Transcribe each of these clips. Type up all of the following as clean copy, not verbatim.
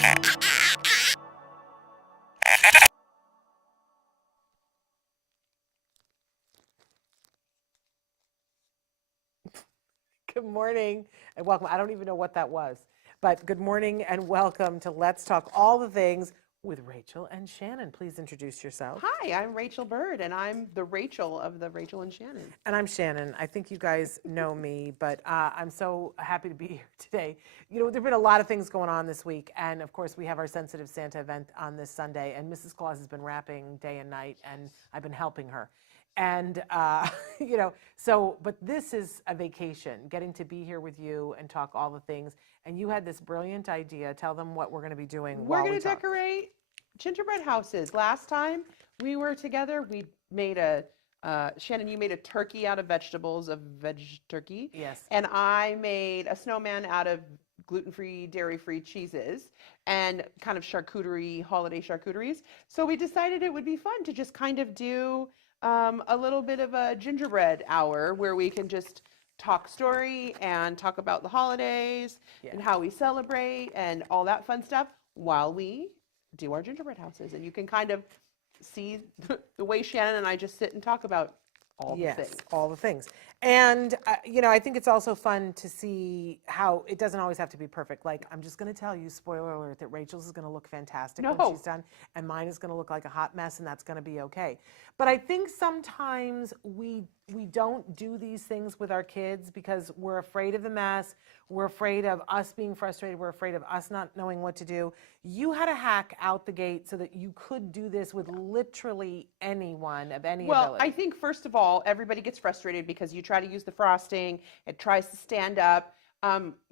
Good morning and welcome. I don't even know what that was, but good morning and welcome to Let's Talk All the Things with Rachael and Shannon. Please introduce yourself. Hi, I'm Rachael Bird, and I'm the Rachael of the Rachael and Shannon. And I'm Shannon. I think you guys know me, but I'm so happy to be here today. You know, there have been a lot of things going on this week, and of course, we have our Sensitive Santa event on this Sunday, and Mrs. Claus has been wrapping day and night, and I've been helping her. And, you know, but this is a vacation, getting to be here with you and talk all the things. And you had this brilliant idea. Tell them what we're going to be doing. We're going to decorate gingerbread houses. Last time we were together, we made Shannon, you made a turkey out of vegetables, a veg turkey. Yes. And I made a snowman out of gluten-free, dairy-free cheeses and kind of charcuterie, holiday charcuteries. So we decided it would be fun to just kind of do a little bit of a gingerbread hour where we can just talk story and talk about the holidays and how we celebrate and all that fun stuff while we do our gingerbread houses. And you can kind of see the way Shannon and I just sit and talk about all the things. All the things. And, you know, I think it's also fun to see how it doesn't always have to be perfect. Like, I'm just going to tell you, spoiler alert, that Rachel's is going to look fantastic when she's done, and mine is going to look like a hot mess, and that's going to be okay. But I think sometimes we don't do these things with our kids because we're afraid of the mess. We're afraid of us being frustrated. We're afraid of us not knowing what to do. You had a hack out the gate so that you could do this with literally anyone of any ability. Well, I think first of all, everybody gets frustrated because you try to use the frosting, it tries to stand up,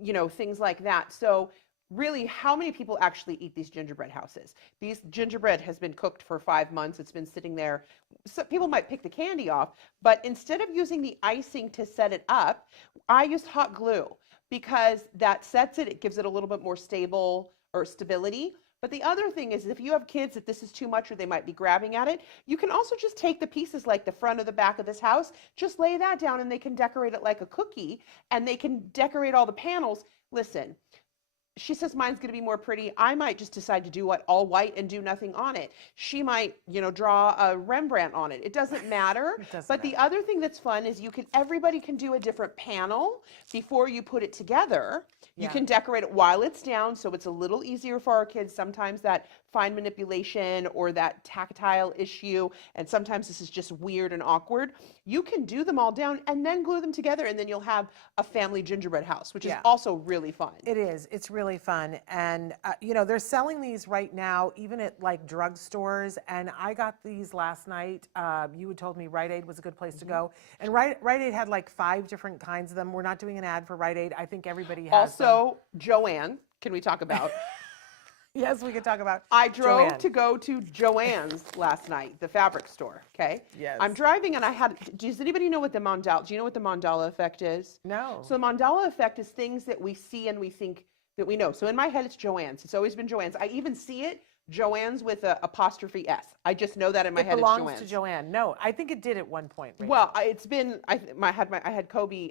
you know, things like that. So really, how many people actually eat these gingerbread houses? These gingerbread has been cooked for 5 months. It's been sitting there. So people might pick the candy off, but instead of using the icing to set it up, I used hot glue because that sets it. It gives it a little bit more stability. But the other thing is if you have kids that this is too much or they might be grabbing at it, you can also just take the pieces like the front or the back of this house, just lay that down and they can decorate it like a cookie and they can decorate all the panels. Listen, she says mine's going to be more pretty. I might just decide to do all white and do nothing on it. She might, you know, draw a Rembrandt on it. It doesn't matter. The other thing that's fun is everybody can do a different panel before you put it together. You can decorate it while it's down, so it's a little easier for our kids. Sometimes that fine manipulation or that tactile issue, and sometimes this is just weird and awkward. You can do them all down and then glue them together, and then you'll have a family gingerbread house, which is also really fun. It is. It's really fun. And, you know, they're selling these right now, even at like drugstores. And I got these last night. You had told me Rite Aid was a good place to go. And Rite Aid had like 5 different kinds of them. We're not doing an ad for Rite Aid. I think everybody has Also, Joanne, can we talk about? Yes, we could talk about I drove to go to Joann's last night, the fabric store, okay? Yes. I'm driving and does anybody know what do you know what the mandala effect is? No. So the mandala effect is things that we see and we think that we know. So in my head, it's Joann's. It's always been Joann's. I even see it, Joann's with an apostrophe S. I just know that in my head it's Joann's. It belongs to Joanne. No, I think it did at one point. Rachel. Well, it's been, I had Kobe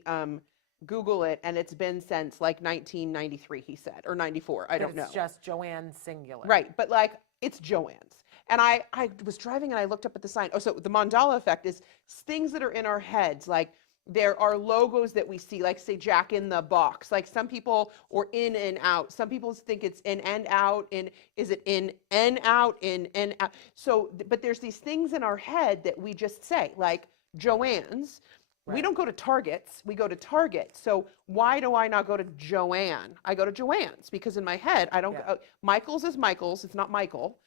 Google it, and it's been since like 1993, he said, or 94. I don't know. It's just Joanne singular. Right, but like it's Joann's. And I was driving and I looked up at the sign. Oh, so the mandala effect is things that are in our heads. Like there are logos that we see, like say Jack in the Box. Like some people, or in and out. Some people think it's in and out. Is it in and out, in and out? So, but there's these things in our head that we just say, like Joann's. Right. We don't go to Targets, we go to Target. So why do I not go to Joanne? I go to Joann's because in my head, I don't go, Michael's is Michael's, it's not Michael.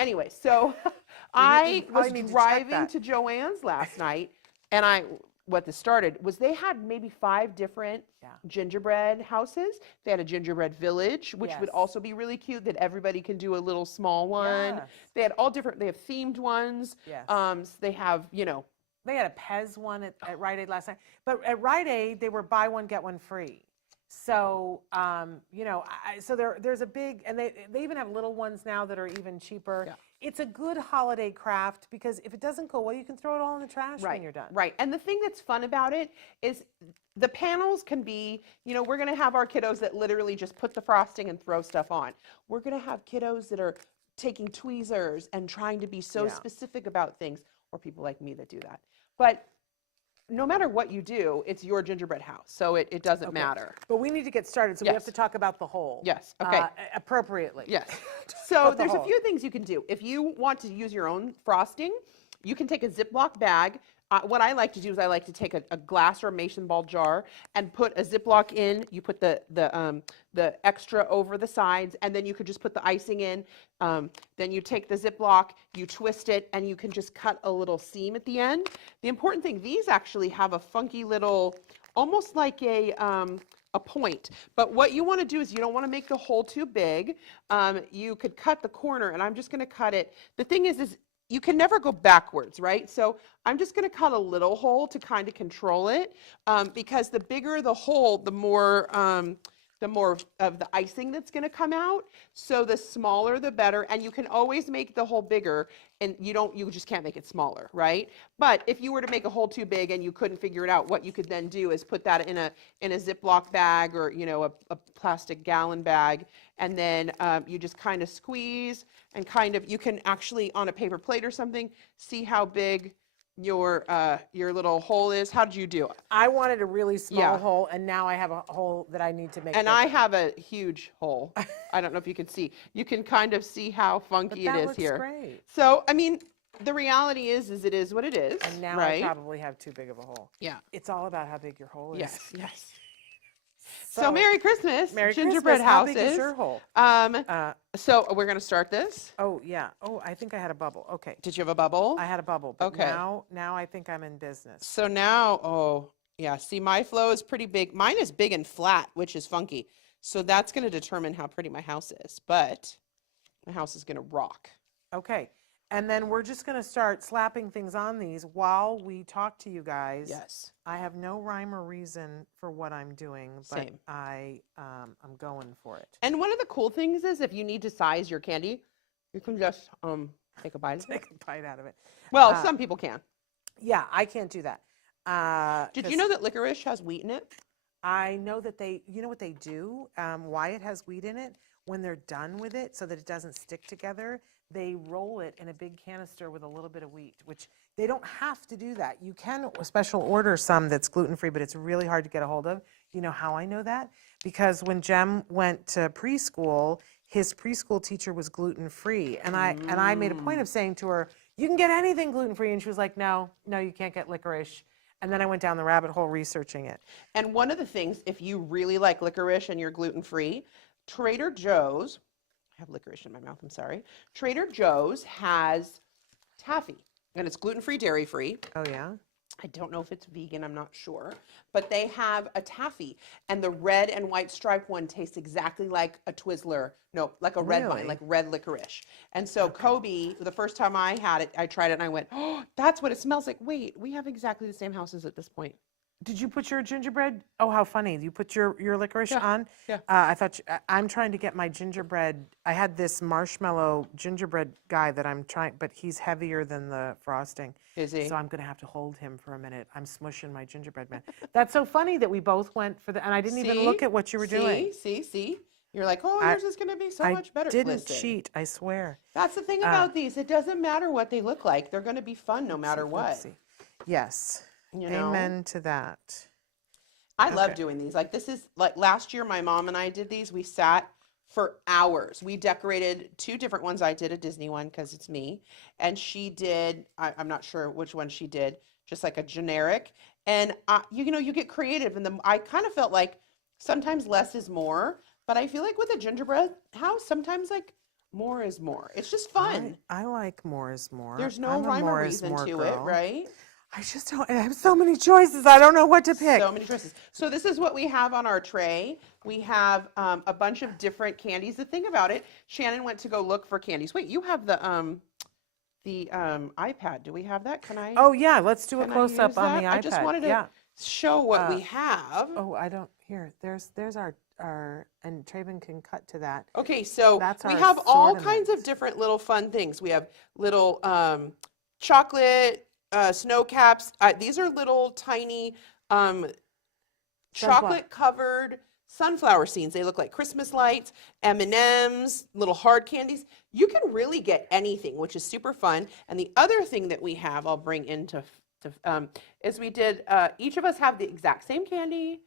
Anyway, so I was driving to Joann's last night, and what this started was they had maybe 5 different gingerbread houses. They had a gingerbread village, which would also be really cute that everybody can do a little small one. They had they have themed ones. They have, you know, they had a Pez one at Rite Aid last night. But at Rite Aid, they were buy one, get one free. So, so there's a big, and they even have little ones now that are even cheaper. Yeah. It's a good holiday craft because if it doesn't go well, you can throw it all in the trash when you're done. Right. And the thing that's fun about it is the panels can be, we're going to have our kiddos that literally just put the frosting and throw stuff on. We're going to have kiddos that are taking tweezers and trying to be so specific about things, or people like me that do that. But no matter what you do, it's your gingerbread house, so it doesn't matter. But we need to get started, so we have to talk about the whole. Yes, okay. Appropriately. Yes. So there's a few things you can do. If you want to use your own frosting, you can take a Ziploc bag. What I like to do is I like to take a glass or a mason ball jar and put a Ziploc in. You put the extra over the sides, and then you could just put the icing in. Then you take the Ziploc, you twist it, and you can just cut a little seam at the end. The important thing, these actually have a funky little, almost like a point. But what you want to do is you don't want to make the hole too big. You could cut the corner, and I'm just going to cut it. The thing is you can never go backwards, right? So I'm just going to cut a little hole to kind of control it, because the bigger the hole, the more of the icing that's going to come out. So the smaller, the better. And you can always make the hole bigger, and you just can't make it smaller, right? But if you were to make a hole too big and you couldn't figure it out, what you could then do is put that in a Ziploc bag, or a plastic gallon bag, and then you just kind of squeeze and you can actually, on a paper plate or something, see how big your little hole is. How did you do it? I wanted a really small hole, and now I have a hole that I need to make. And bigger. I have a huge hole. I don't know if you can see. You can kind of see how funky it is here. Great. So, I mean, the reality is it is what it is. And now right? I probably have too big of a hole. Yeah. It's all about how big your hole is. Yes. Yes. So Merry Christmas, gingerbread How houses. big is your hole? So we're going to start this. Oh, yeah. Oh, I think I had a bubble. Okay. Did you have a bubble? I had a bubble, but okay. now I think I'm in business. So now, oh, yeah, see, my flow is pretty big. Mine is big and flat, which is funky. So that's going to determine how pretty my house is, but my house is going to rock. Okay. And then we're just going to start slapping things on these while we talk to you guys. Yes. I have no rhyme or reason for what I'm doing, but Same. I'm going for it. And one of the cool things is if you need to size your candy, you can just take a bite of it. Take a bite out of it. Well, some people can. Yeah, I can't do that. Did you know that licorice has wheat in it? I know that you know what they do? Why it has wheat in it? When they're done with it, so that it doesn't stick together, they roll it in a big canister with a little bit of wheat, which they don't have to do that. You can special order some that's gluten-free, but it's really hard to get a hold of. You know how I know that? Because when Jem went to preschool, his preschool teacher was gluten-free. And I made a point of saying to her, you can get anything gluten-free. And she was like, no, you can't get licorice. And then I went down the rabbit hole researching it. And one of the things, if you really like licorice and you're gluten-free, Trader Joe's, I have licorice in my mouth, I'm sorry. Trader Joe's has taffy, and it's gluten-free, dairy-free. Oh, yeah? I don't know if it's vegan, I'm not sure. But they have a taffy, and the red and white striped one tastes exactly like a Twizzler. No, like a red vine, like red licorice. And so Kobe, the first time I had it, I tried it, and I went, oh, that's what it smells like. Wait, we have exactly the same houses at this point. Did you put your gingerbread? Oh, how funny. You put your licorice on? Yeah. I thought, I'm trying to get my gingerbread. I had this marshmallow gingerbread guy that I'm trying, but he's heavier than the frosting. Is he? So I'm going to have to hold him for a minute. I'm smushing my gingerbread man. That's so funny that we both went for the, and I didn't even look at what you were doing. See? You're like, oh, yours is going to be so much better. I didn't cheat, I swear. That's the thing about these. It doesn't matter what they look like. They're going to be fun no matter what. Yes. You know? Amen to that. I love doing these. Like this is like last year, my mom and I did these. We sat for hours. We decorated 2 different ones. I did a Disney one because it's me. And she did, I'm not sure which one she did, just like a generic. And you get creative. And I kind of felt like sometimes less is more. But I feel like with a gingerbread house, sometimes like more is more. It's just fun. I like more is more. There's no rhyme or reason to it, right? I just don't, I have so many choices. I don't know what to pick. So many choices. So this is what we have on our tray. We have a bunch of different candies. The thing about it, Shannon went to go look for candies. Wait, you have the iPad. Do we have that? Can I? Oh yeah, let's do a close up on the iPad. I just wanted to show what Uh, we have. Oh, I don't, here, there's our, and Traven can cut to that. Okay, so That's we our have all kinds of assortment. different little fun things. We have little chocolate snow caps. These are little tiny um, Sunflower. chocolate covered sunflower scenes. They look like Christmas lights, M&Ms, little hard candies. You can really get anything, which is super fun. And the other thing that we have, I'll bring into is we did, each of us have the exact same candy.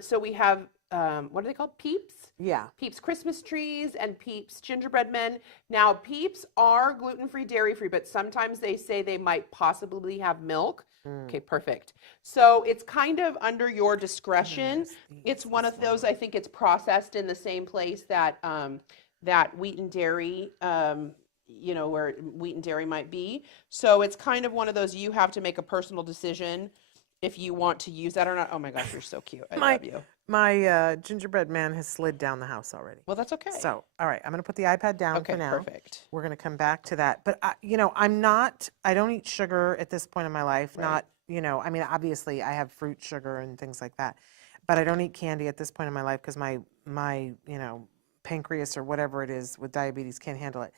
So we have, what are they called? Peeps? Yeah. Peeps Christmas trees and Peeps gingerbread men. Now, Peeps are gluten-free, dairy-free, but sometimes they say they might possibly have milk. Okay, perfect. So it's kind of under your discretion. It's one of those, I think it's processed in the same place that that wheat and dairy, you know, where wheat and dairy might be. So it's kind of one of those, you have to make a personal decision if you want to use that or not. Oh my gosh, you're so cute. I love you. My gingerbread man has slid down the house already. Well, that's okay. So, all right, I'm going to put the iPad down Okay, for now. perfect. We're going to come back to that. But, you know, I don't eat sugar at this point in my life. Right. Not, you know, I mean, obviously I have fruit sugar and things like that. But I don't eat candy at this point in my life because my, you know, pancreas or whatever it is with diabetes can't handle it.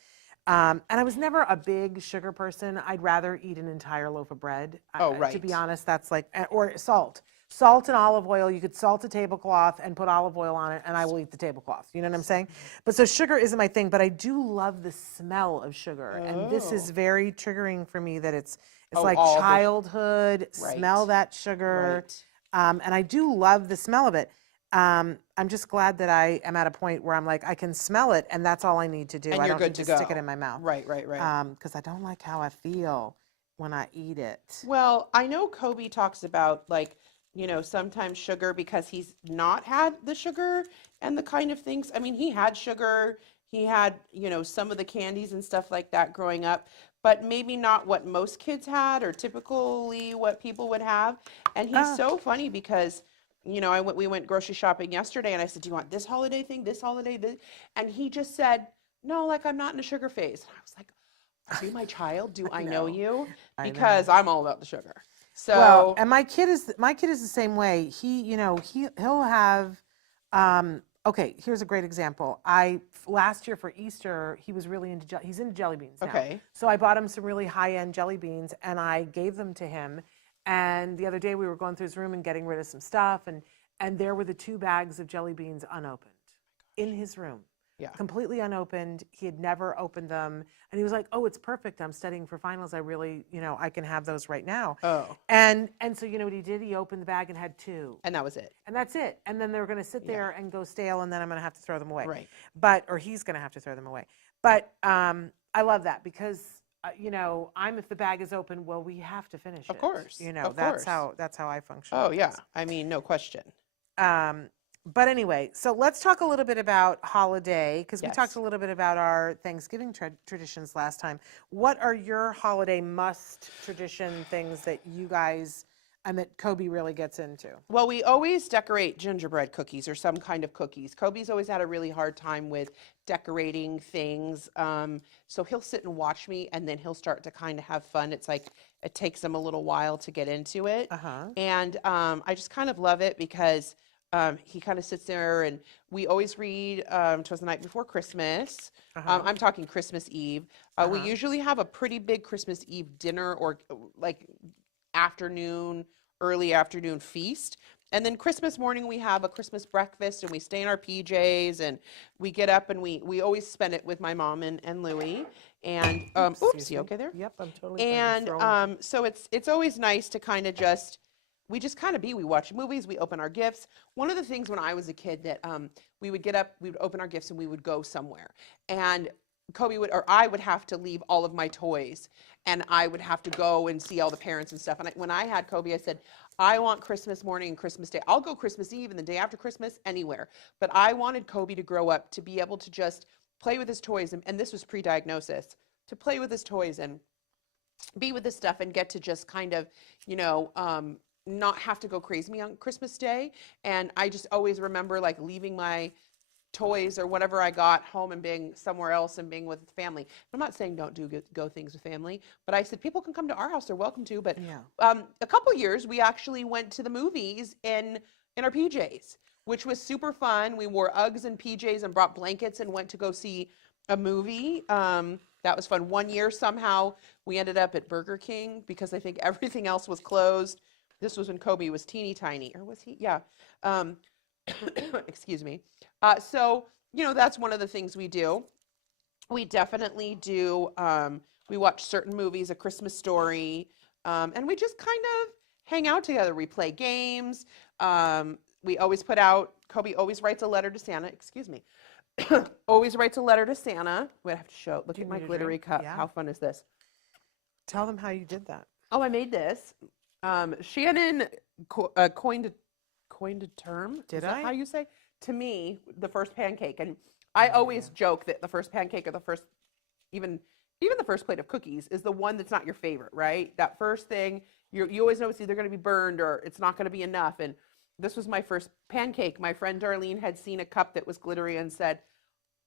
And I was never a big sugar person. I'd rather eat an entire loaf of bread. Oh, To right. be honest, that's like, or salt. Salt and olive oil. You could salt a tablecloth and put olive oil on it, and I will eat the tablecloth. You know what I'm saying? But so sugar isn't my thing, but I do love the smell of sugar. And this is very triggering for me that it's like all the- childhood, smell Right. that sugar. Right. And I do love the smell of it. I'm just glad that I am at a point where I'm like, I can smell it, and that's all I need to do. And I you're don't good need to to stick go. it in my mouth. Right, right, right. Because I don't like how I feel when I eat it. Well, I know Kobe talks about like, you know, sometimes sugar because he's not had the sugar and the kind of things. I mean, he had sugar, he had, you know, some of the candies and stuff like that growing up, but maybe not what most kids had or typically what people would have. And he's so funny because, you know, we went grocery shopping yesterday and I said, "Do you want this holiday thing, this holiday, this?" And he just said, "No, like I'm not in a sugar phase." And I was like, "Are you my child? Do I know you?" I know. Because I'm all about the sugar. So Well, and my kid is the same way. He, you know, he'll have. Okay, here's a great example. Last year for Easter, he was really into he's into jelly beans now. Okay. So I bought him some really high-end jelly beans, and I gave them to him. And the other day we were going through his room and getting rid of some stuff, and there were the 2 bags of jelly beans unopened in his room. Yeah. Completely unopened. He had never opened them. And he was like, "Oh, it's perfect. I'm studying for finals. I really, you know, I can have those right now." Oh. And so you know what he did? He opened the bag and had 2. And that was it. And that's it. And then they were going to sit there and go stale, and then I'm going to have to throw them away. Right. Or he's going to have to throw them away. But I love that because you know, if the bag is open, well, we have to finish it. Of course. You know, Of that's course. how I function. Oh, yeah. I mean, no question. But anyway, so let's talk a little bit about holiday because we Yes. talked a little bit about our Thanksgiving traditions last time. What are your holiday must tradition things that you guys and that Kobe really gets into? Well, we always decorate gingerbread cookies or some kind of cookies. Kobe's always had a really hard time with decorating things. So he'll sit and watch me and then he'll start to kind of have fun. It's like it takes him a little while to get into it. And I just kind of love it because he kind of sits there and we always read "'Twas the Night Before Christmas." I'm talking Christmas Eve. We usually have a pretty big Christmas Eve dinner or like early afternoon feast. And then Christmas morning, we have a Christmas breakfast and we stay in our PJs and we get up and we always spend it with my mom and Louie. And, oops, you okay there? Yep, I'm totally fine. And so it's always nice to kind of we just kind of we watch movies, we open our gifts. One of the things when I was a kid that we would get up, we would open our gifts and we would go somewhere. And I would have to leave all of my toys and I would have to go and see all the parents and stuff. And when I had Kobe, I said, I want Christmas morning and Christmas Day. I'll go Christmas Eve and the day after Christmas, anywhere. But I wanted Kobe to grow up to be able to just play with his toys. And this was pre-diagnosis, to play with his toys and be with his stuff and get to just kind of, you know, not have to go crazy on Christmas Day. And I just always remember like leaving my toys or whatever I got home and being somewhere else and being with family. I'm not saying don't go things with family, but I said people can come to our house; they're welcome to. But a couple years we actually went to the movies in our PJs, which was super fun. We wore Uggs and PJs and brought blankets and went to go see a movie. That was fun. One year somehow we ended up at Burger King because I think everything else was closed. This was when Kobe was teeny tiny, or was he? Yeah. Excuse me. So, that's one of the things we do. We definitely do. We watch certain movies, A Christmas Story, and we just kind of hang out together. We play games. We always Kobe always writes a letter to Santa. Excuse me. Always writes a letter to Santa. We have to show. Look at my glittery cup. Yeah. How fun is this? Tell them how you did that. Oh, I made this. Shannon coined a term. Did Is that I? how you say? To me, the first pancake, and I always joke that the first pancake or the first, even the first plate of cookies is the one that's not your favorite, right? That first thing, you always know it's either going to be burned or it's not going to be enough. And this was my first pancake. My friend Darlene had seen a cup that was glittery and said,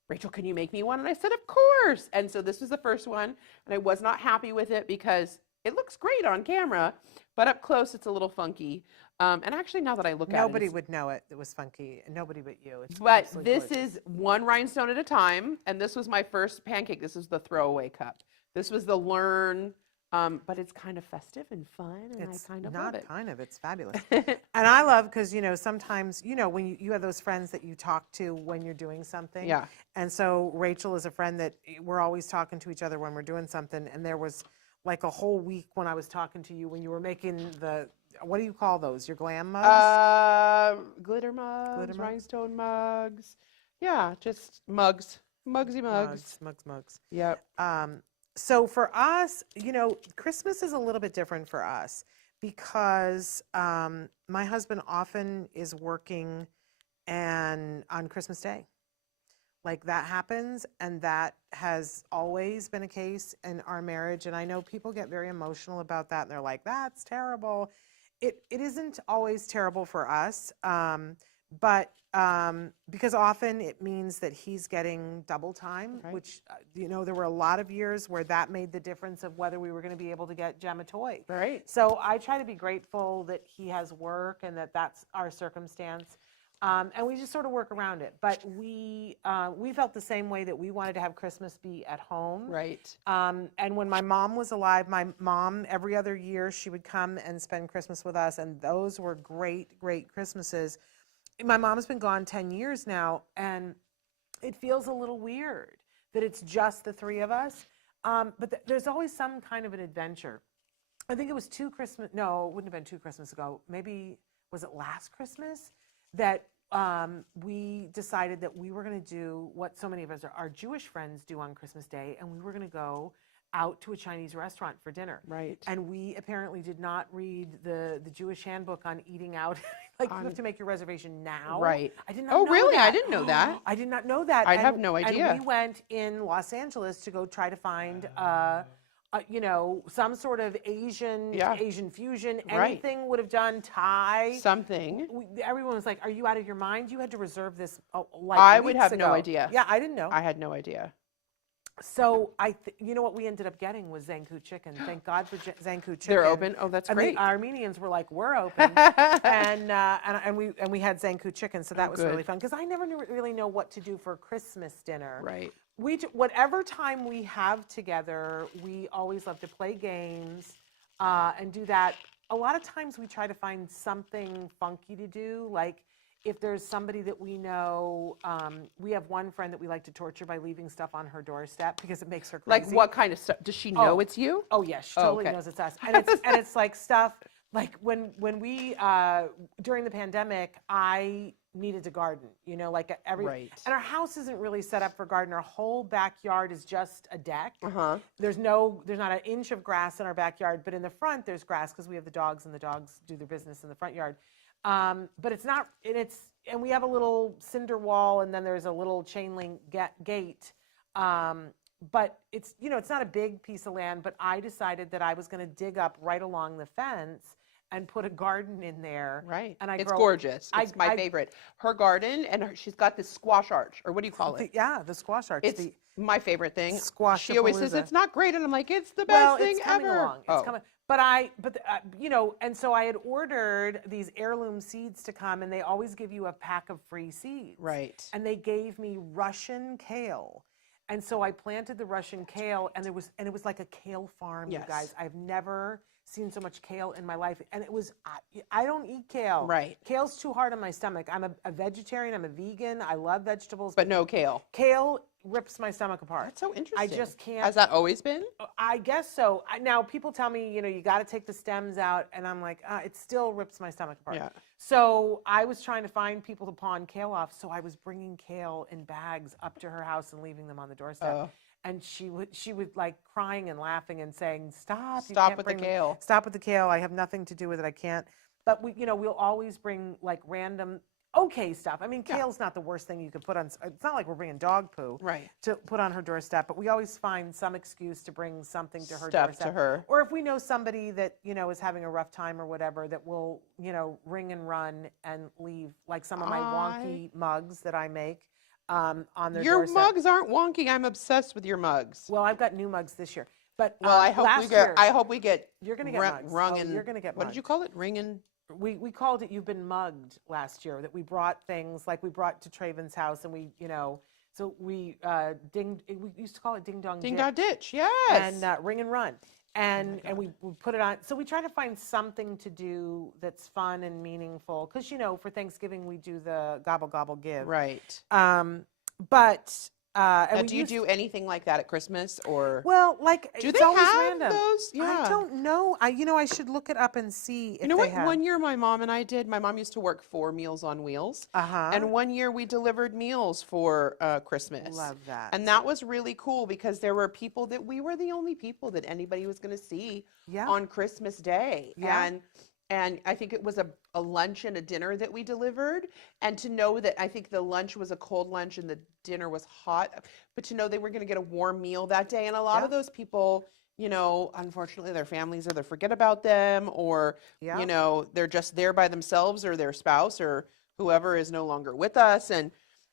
Rachel, can you make me one? And I said, of course. And so this was the first one, and I was not happy with it because it looks great on camera, but up close it's a little funky. And actually, now that I look at it, nobody would know it was funky. Nobody but you. But this is one rhinestone at a time, and this was my first pancake. This is the throwaway cup. This was the learn, but it's kind of festive and fun, and I kind of love it. It's fabulous. And I love because, sometimes, when you have those friends that you talk to when you're doing something. Yeah. And so Rachel is a friend that we're always talking to each other when we're doing something, and there was like a whole week when I was talking to you when you were making what do you call those? Your glam mugs? Glitter mugs, rhinestone mugs. Yeah, just mugs. Mugsy mugs. Mugs. Yep. So for us, Christmas is a little bit different for us because my husband often is working and on Christmas Day. Like that happens, and that has always been a case in our marriage. And I know people get very emotional about that, and they're like, that's terrible. It isn't always terrible for us, but because often it means that he's getting double time, right. Which, there were a lot of years where that made the difference of whether we were going to be able to get Jem a toy. Right. So I try to be grateful that he has work and that that's our circumstance. And we just sort of work around it. But we felt the same way that we wanted to have Christmas be at home. Right. And when my mom was alive, my mom, every other year, she would come and spend Christmas with us. And those were great, great Christmases. My mom's been gone 10 years now. And it feels a little weird that it's just the three of us. But there's always some kind of an adventure. I think it was it wouldn't have been 2 Christmas ago. Maybe, was it last Christmas? That we decided that we were going to do what so many of us, our Jewish friends, do on Christmas Day, and we were going to go out to a Chinese restaurant for dinner. Right. And we apparently did not read the Jewish handbook on eating out. You have to make your reservation now. Right. I did not know really? That. I didn't know that. I did not know that. I have no idea. And we went in Los Angeles to go try to find some sort of Asian fusion, anything would have done, Thai. Something. Everyone was like, are you out of your mind? You had to reserve this I would have ago. no idea. Yeah, I didn't know. I had no idea. So what we ended up getting was Zankou chicken. Thank God for Zankou chicken. They're open? Oh, that's great. The Armenians were like, we're open. and we had Zankou chicken, so that was really fun. Because I never really know what to do for Christmas dinner. Right. Whatever time we have together, we always love to play games and do that. A lot of times we try to find something funky to do. Like if there's somebody that we know, we have one friend that we like to torture by leaving stuff on her doorstep because it makes her crazy. Like what kind of stuff? Does she know it's you? Oh, yeah, she totally knows it's us. And it's like stuff, like when we, during the pandemic, I needed to garden, like right. And our house isn't really set up for garden. Our whole backyard is just a deck. Uh-huh. There's not an inch of grass in our backyard, but in the front there's grass because we have the dogs and the dogs do their business in the front yard. But it's not, and we have a little cinder wall and then there's a little chain link gate. But it's not a big piece of land, but I decided that I was going to dig up right along the fence and put a garden in there. Right. And It's gorgeous. It's my favorite. Her garden, and she's got this squash arch, or what do you call it? The squash arch. It's my favorite thing. Squash. She always says it's not great, and I'm like, it's the Well, best thing it's coming ever. along. It's coming. But you know, and so I had ordered these heirloom seeds to come, and they always give you a pack of free seeds. Right. And they gave me Russian kale. And so I planted the Russian kale, and it was like a kale farm, you guys. I've never seen so much kale in my life. And it was, I don't eat kale. Right. Kale's too hard on my stomach. I'm a vegetarian, I'm a vegan, I love vegetables. But no kale. Kale rips my stomach apart. That's so interesting. I just can't. Has that always been? I guess so. Now people tell me, you know, you got to take the stems out, and I'm like, it still rips my stomach apart. Yeah. So I was trying to find people to pawn kale off, so I was bringing kale in bags up to her house and leaving them on the doorstep. And she would like crying and laughing and saying, "Stop! Stop with the kale. Stop with the kale. I have nothing to do with it. I can't." But we'll always bring like random okay stuff. I mean, kale's not the worst thing you could put on. It's not like we're bringing dog poo to put on her doorstep, but we always find some excuse to bring something to her doorstep. To her. Or if we know somebody that, you know, is having a rough time or whatever, that will, you know, ring and run and leave, like some of my wonky mugs that I make on their Your doorstep. mugs aren't wonky. I'm obsessed with your mugs. Well, I've got new mugs this year. But I hope we get you're gonna get mugs. Rung and you're gonna get what mugs. did you call it? Ringing. We called it "You've Been Mugged" last year. That we brought things like we brought to Traven's house, and we, you know, so we we used to call it ding dong ditch, yes, and ring and run, and we put it on. So we try to find something to do that's fun and meaningful, because you know, for Thanksgiving we do the gobble gobble give, right? But now, do you do anything like that at Christmas, or like do it's they always have random. those? Yeah. I don't know. I should look it up and see if you know they what? have. One year my mom and I did. My mom used to work for Meals on Wheels, and one year we delivered meals for Christmas. Love that. And that was really cool because there were people that we were the only people that anybody was going to see on Christmas Day, and I think it was a lunch and a dinner that we delivered. And to know that, I think the lunch was a cold lunch and the dinner was hot, but to know they were going to get a warm meal that day. And a lot of those people, you know, unfortunately their families either forget about them, or, you know, they're just there by themselves, or their spouse or whoever is no longer with us. And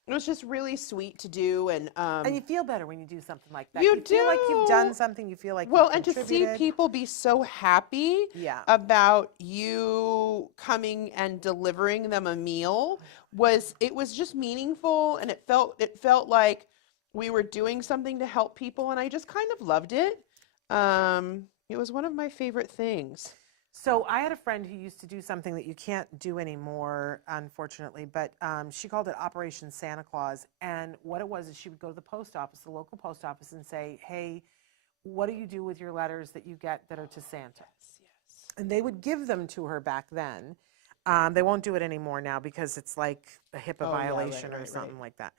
it was just really sweet to do, and you feel better when you do something like that. You feel like you've done something. You feel like and to see people be so happy about you coming and delivering them a meal was just meaningful, and it felt like we were doing something to help people, and I just kind of loved it. It was one of my favorite things. So I had a friend who used to do something that you can't do anymore, unfortunately, but she called it Operation Santa Claus. And what it was is she would go to the post office, the local post office, and say, "Hey, what do you do with your letters that you get that are to Santa?" Yes. And they would give them to her back then. They won't do it anymore now because it's like a HIPAA violation or something like that.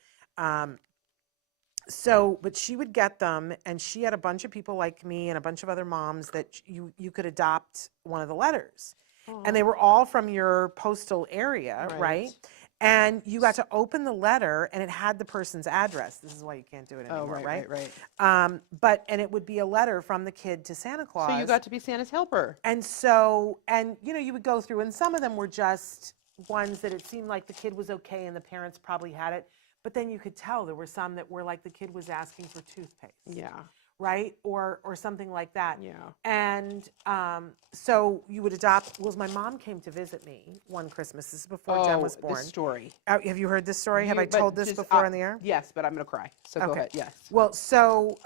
But she would get them, and she had a bunch of people like me and a bunch of other moms that you could adopt one of the letters. Aww. And they were all from your postal area, right? And you got to open the letter, and it had the person's address. This is why you can't do it anymore, right? And it would be a letter from the kid to Santa Claus. So you got to be Santa's helper. And so, you know, you would go through, and some of them were just ones that it seemed like the kid was okay and the parents probably had it. But then you could tell there were some that were like the kid was asking for toothpaste. Yeah. Right? Or something like that. Yeah. And so you would adopt. Well, my mom came to visit me one Christmas. This is before Jen was born. This story. Have you heard this story? Have I told this before on the air? Yes, but I'm going to cry. So go ahead. Yes. Well, so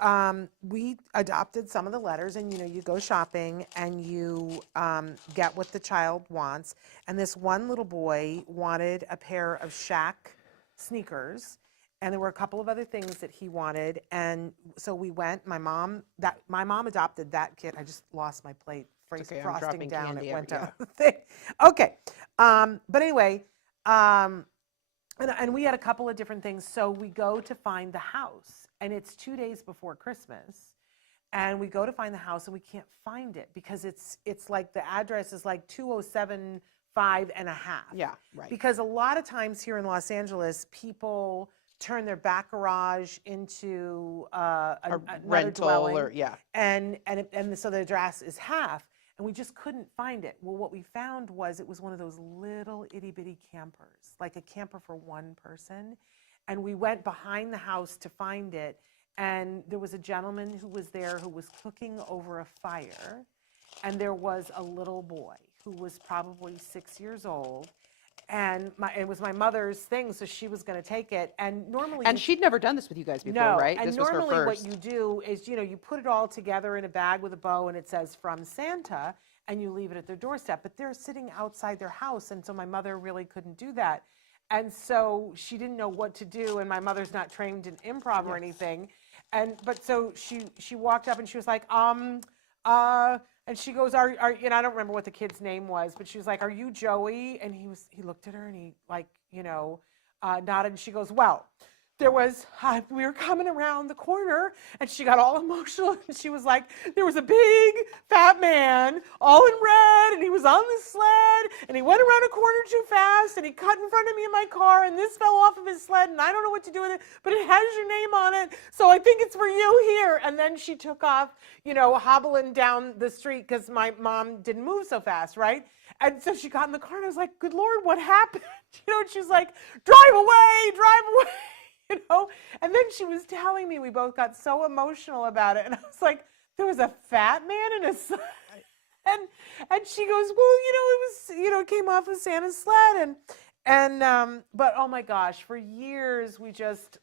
we adopted some of the letters, and, you know, you go shopping and you get what the child wants. And this one little boy wanted a pair of Shaq sneakers, and there were a couple of other things that he wanted, and so we went. My mom adopted that kid. I just lost my plate. Frosting down. It went down the thing. Okay, but anyway, and we had a couple of different things. So we go to find the house, and it's 2 days before Christmas, and we go to find the house, and we can't find it because it's like the address is like 207. 5.5. Yeah, right. Because a lot of times here in Los Angeles, people turn their back garage into a rental dwelling, or and so the address is half. and we just couldn't find it. Well, what we found was it was one of those little itty bitty campers, like a camper for one person. And we went behind the house to find it. And there was a gentleman who was there who was cooking over a fire. And there was a little boy who was probably 6 years old. And it was my mother's thing, so she was going to take it. And normally, and she'd never done this with you guys before, no, right? and This was her normally first. what you do is, you put it all together in a bag with a bow, and it says from Santa, and you leave it at their doorstep. But they're sitting outside their house, and so my mother really couldn't do that. And so she didn't know what to do, and my mother's not trained in improv or anything. But so she walked up and she was like, and she goes, I don't remember what the kid's name was, but she was like, "Are you Joey?" And he looked at her and he nodded, and she goes, "Well, we were coming around the corner," and she got all emotional, and she was like, "There was a big fat man all in red, and he was on the sled, and he went around a corner too fast, and he cut in front of me in my car, and this fell off of his sled, and I don't know what to do with it, but it has your name on it, so I think it's for you here." And then she took off, hobbling down the street because my mom didn't move so fast, right? And so she got in the car, and I was like, "Good Lord, what happened?" And she's like, drive away. And then she was telling me, we both got so emotional about it. And I was like, there was a fat man in a sled. And she goes, "Well, it came off of Santa's sled." But oh my gosh, for years, we just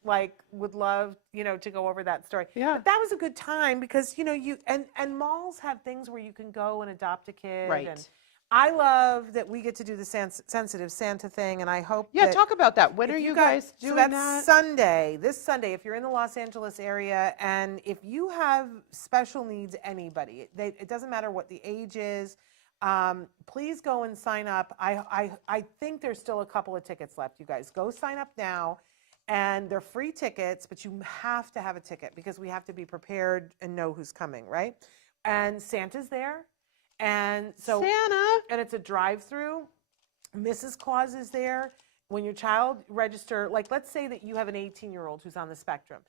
would love, to go over that story. Yeah. But that was a good time because, and malls have things where you can go and adopt a kid. Right. And I love that we get to do the sensitive Santa thing, and I hope that talk about that. When are you guys doing that? So that's this Sunday, if you're in the Los Angeles area, and if you have special needs, anybody, it doesn't matter what the age is, please go and sign up. I think there's still a couple of tickets left, you guys. Go sign up now, and they're free tickets, but you have to have a ticket because we have to be prepared and know who's coming, right? And Santa's there. And so Santa. And it's a drive-through. Mrs. Claus is there. When your child register, let's say that you have an 18-year-old who's on the spectrum.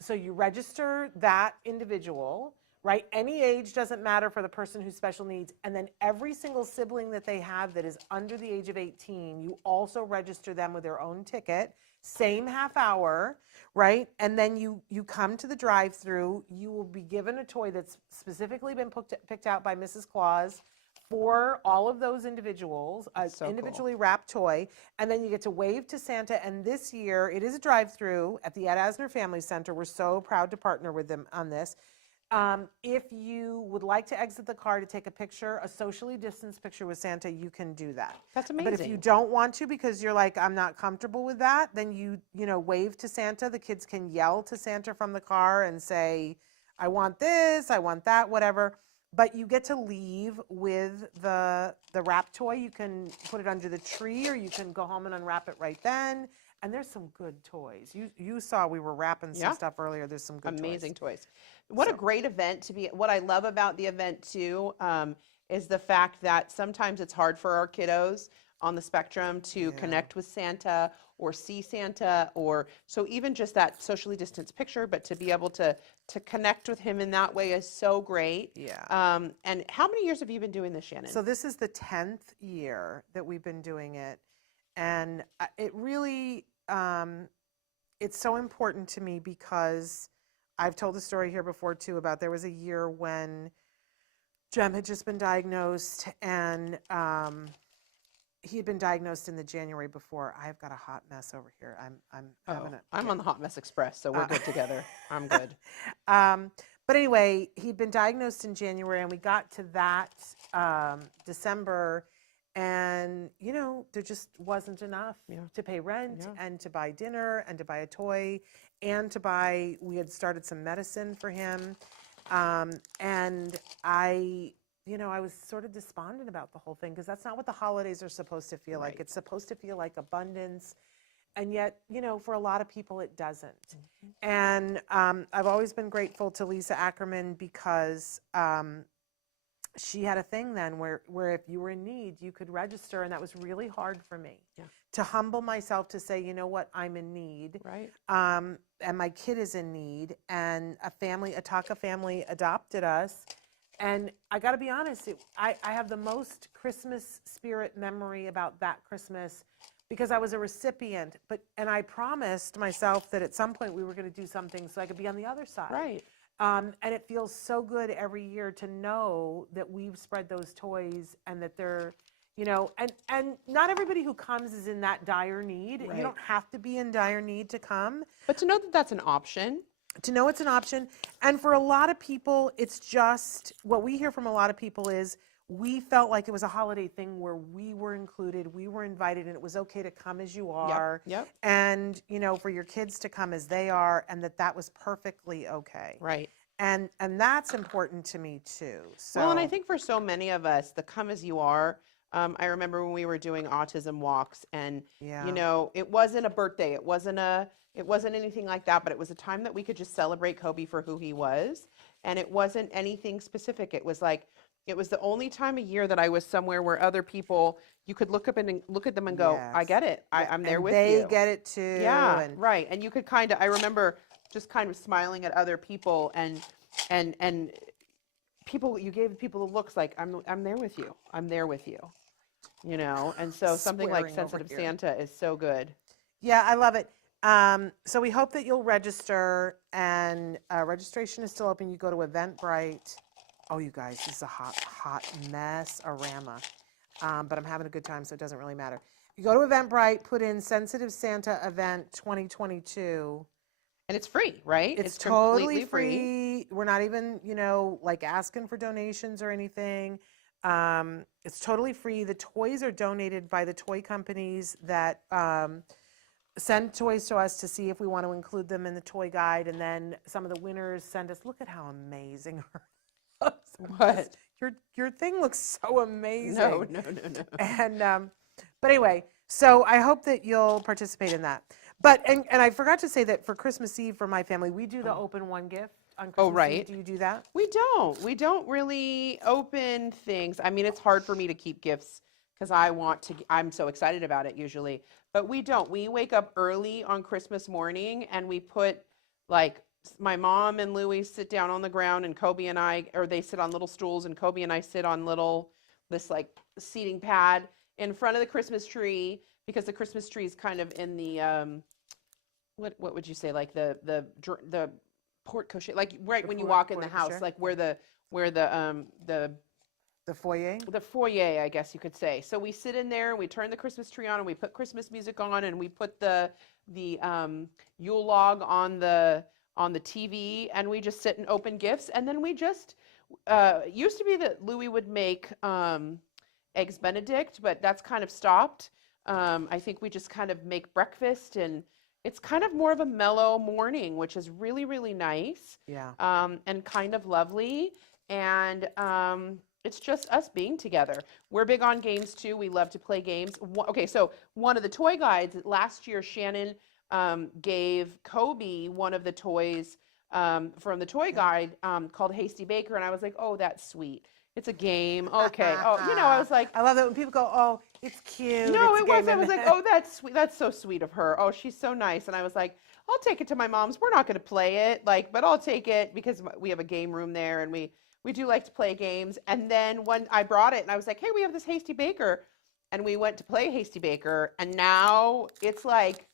So you register that individual, right? Any age doesn't matter for the person who's special needs. And then every single sibling that they have that is under the age of 18, you also register them with their own ticket. Same half hour, right? And then you come to the drive-through. You will be given a toy that's specifically been picked out by Mrs. Claus for all of those individuals, individually wrapped toy. And then you get to wave to Santa. And this year, it is a drive-through at the Ed Asner Family Center. We're so proud to partner with them on this. If you would like to exit the car to take a picture, a socially distanced picture with Santa, you can do that. That's amazing. But if you don't want to because you're like, I'm not comfortable with that, then you wave to Santa. The kids can yell to Santa from the car and say, I want this, I want that, whatever. But you get to leave with the wrap toy. You can put it under the tree or you can go home and unwrap it right then. And there's some good toys. You saw we were wrapping some stuff earlier. There's some good amazing toys. What a great event to be. What I love about the event too is the fact that sometimes it's hard for our kiddos on the spectrum to connect with Santa or see Santa, or so even just that socially distanced picture, but to be able to connect with him in that way is so great. Yeah. And how many years have you been doing this, Shannon? So this is the 10th year that we've been doing it. And it really, it's so important to me because I've told the story here before too about there was a year when Jem had just been diagnosed and he had been diagnosed in the January before. I've got a hot mess over here. I'm on the Hot Mess Express, so we're good together. I'm good. But anyway, he'd been diagnosed in January and we got to that December. And, there just wasn't enough to pay rent and to buy dinner and to buy a toy and we had started some medicine for him. And I was sort of despondent about the whole thing because that's not what the holidays are supposed to feel like. It's supposed to feel like abundance. And yet, for a lot of people, it doesn't. Mm-hmm. And I've always been grateful to Lisa Ackerman because she had a thing then where if you were in need, you could register, and that was really hard for me to humble myself to say, you know what, I'm in need, right? And my kid is in need, and a Taka family adopted us, And I got to be honest, I have the most Christmas spirit memory about that Christmas because I was a recipient, and I promised myself that at some point we were going to do something so I could be on the other side. Right. And it feels so good every year to know that we've spread those toys and that they're, and not everybody who comes is in that dire need. Right. You don't have to be in dire need to come. But to know that that's an option. To know it's an option. And for a lot of people, it's just, what we hear from a lot of people is, we felt like it was a holiday thing where we were included, we were invited, and it was okay to come as you are. Yep. And, for your kids to come as they are, and that was perfectly okay. Right. And that's important to me too. So. Well, and I think for so many of us, the come as you are, I remember when we were doing autism walks and, it wasn't a birthday. It wasn't anything like that, but it was a time that we could just celebrate Kobe for who he was. And it wasn't anything specific. It was the only time of year that I was somewhere where other people, you could look at them and go, Yes. I get it. I'm there with you. They get it too. Yeah, and right. And you could I remember just kind of smiling at other people and people, you gave people the looks like, I'm there with you. I'm there with you. And so something like Swearing over Sensitive here. Santa is so good. Yeah, I love it. So we hope that you'll register, and registration is still open. You go to Eventbrite. Oh, you guys, this is a hot mess-orama. But I'm having a good time, so it doesn't really matter. You go to Eventbrite, put in Sensitive Santa Event 2022. And it's free, right? It's totally free. We're not even, asking for donations or anything. It's totally free. The toys are donated by the toy companies that send toys to us to see if we want to include them in the toy guide. And then some of the winners send us, look at how amazing her looks. What? Your thing looks so amazing. No. And, but anyway, so I hope that you'll participate in that. But, and I forgot to say that for Christmas Eve for my family, we do the open one gift on Christmas right. Eve. Do you do that? We don't really open things. I mean, it's hard for me to keep gifts because I'm so excited about it usually, but we don't. We wake up early on Christmas morning and we put my mom and Louie sit down on the ground and Kobe and I, or they sit on little stools and Kobe and I sit on this seating pad in front of the Christmas tree, because the Christmas tree is kind of in the, what would you say? Like the porte cochere, when you walk in the house, where the foyer? The foyer, I guess you could say. So we sit in there and we turn the Christmas tree on and we put Christmas music on and we put the Yule log on the TV and we just sit and open gifts. And then we just, used to be that Louis would make Eggs Benedict, but that's kind of stopped. I think we just kind of make breakfast, and it's kind of more of a mellow morning, which is really, really nice. Yeah. And kind of lovely. And it's just us being together. We're big on games too. We love to play games. Okay, so one of the toy guides last year, Shannon gave Kobe one of the toys from the toy guide called Hasty Baker, and I was like, oh, that's sweet. It's a game. Okay. Oh, I was like, I love that when people go, oh, it's cute. No, it's it was. I was like, oh, that's sweet. That's so sweet of her. Oh, she's so nice. And I was like, I'll take it to my mom's. We're not going to play it, but I'll take it because we have a game room there, and we do like to play games. And then when I brought it, and I was like, hey, we have this Hasty Baker, and we went to play Hasty Baker, and now it's like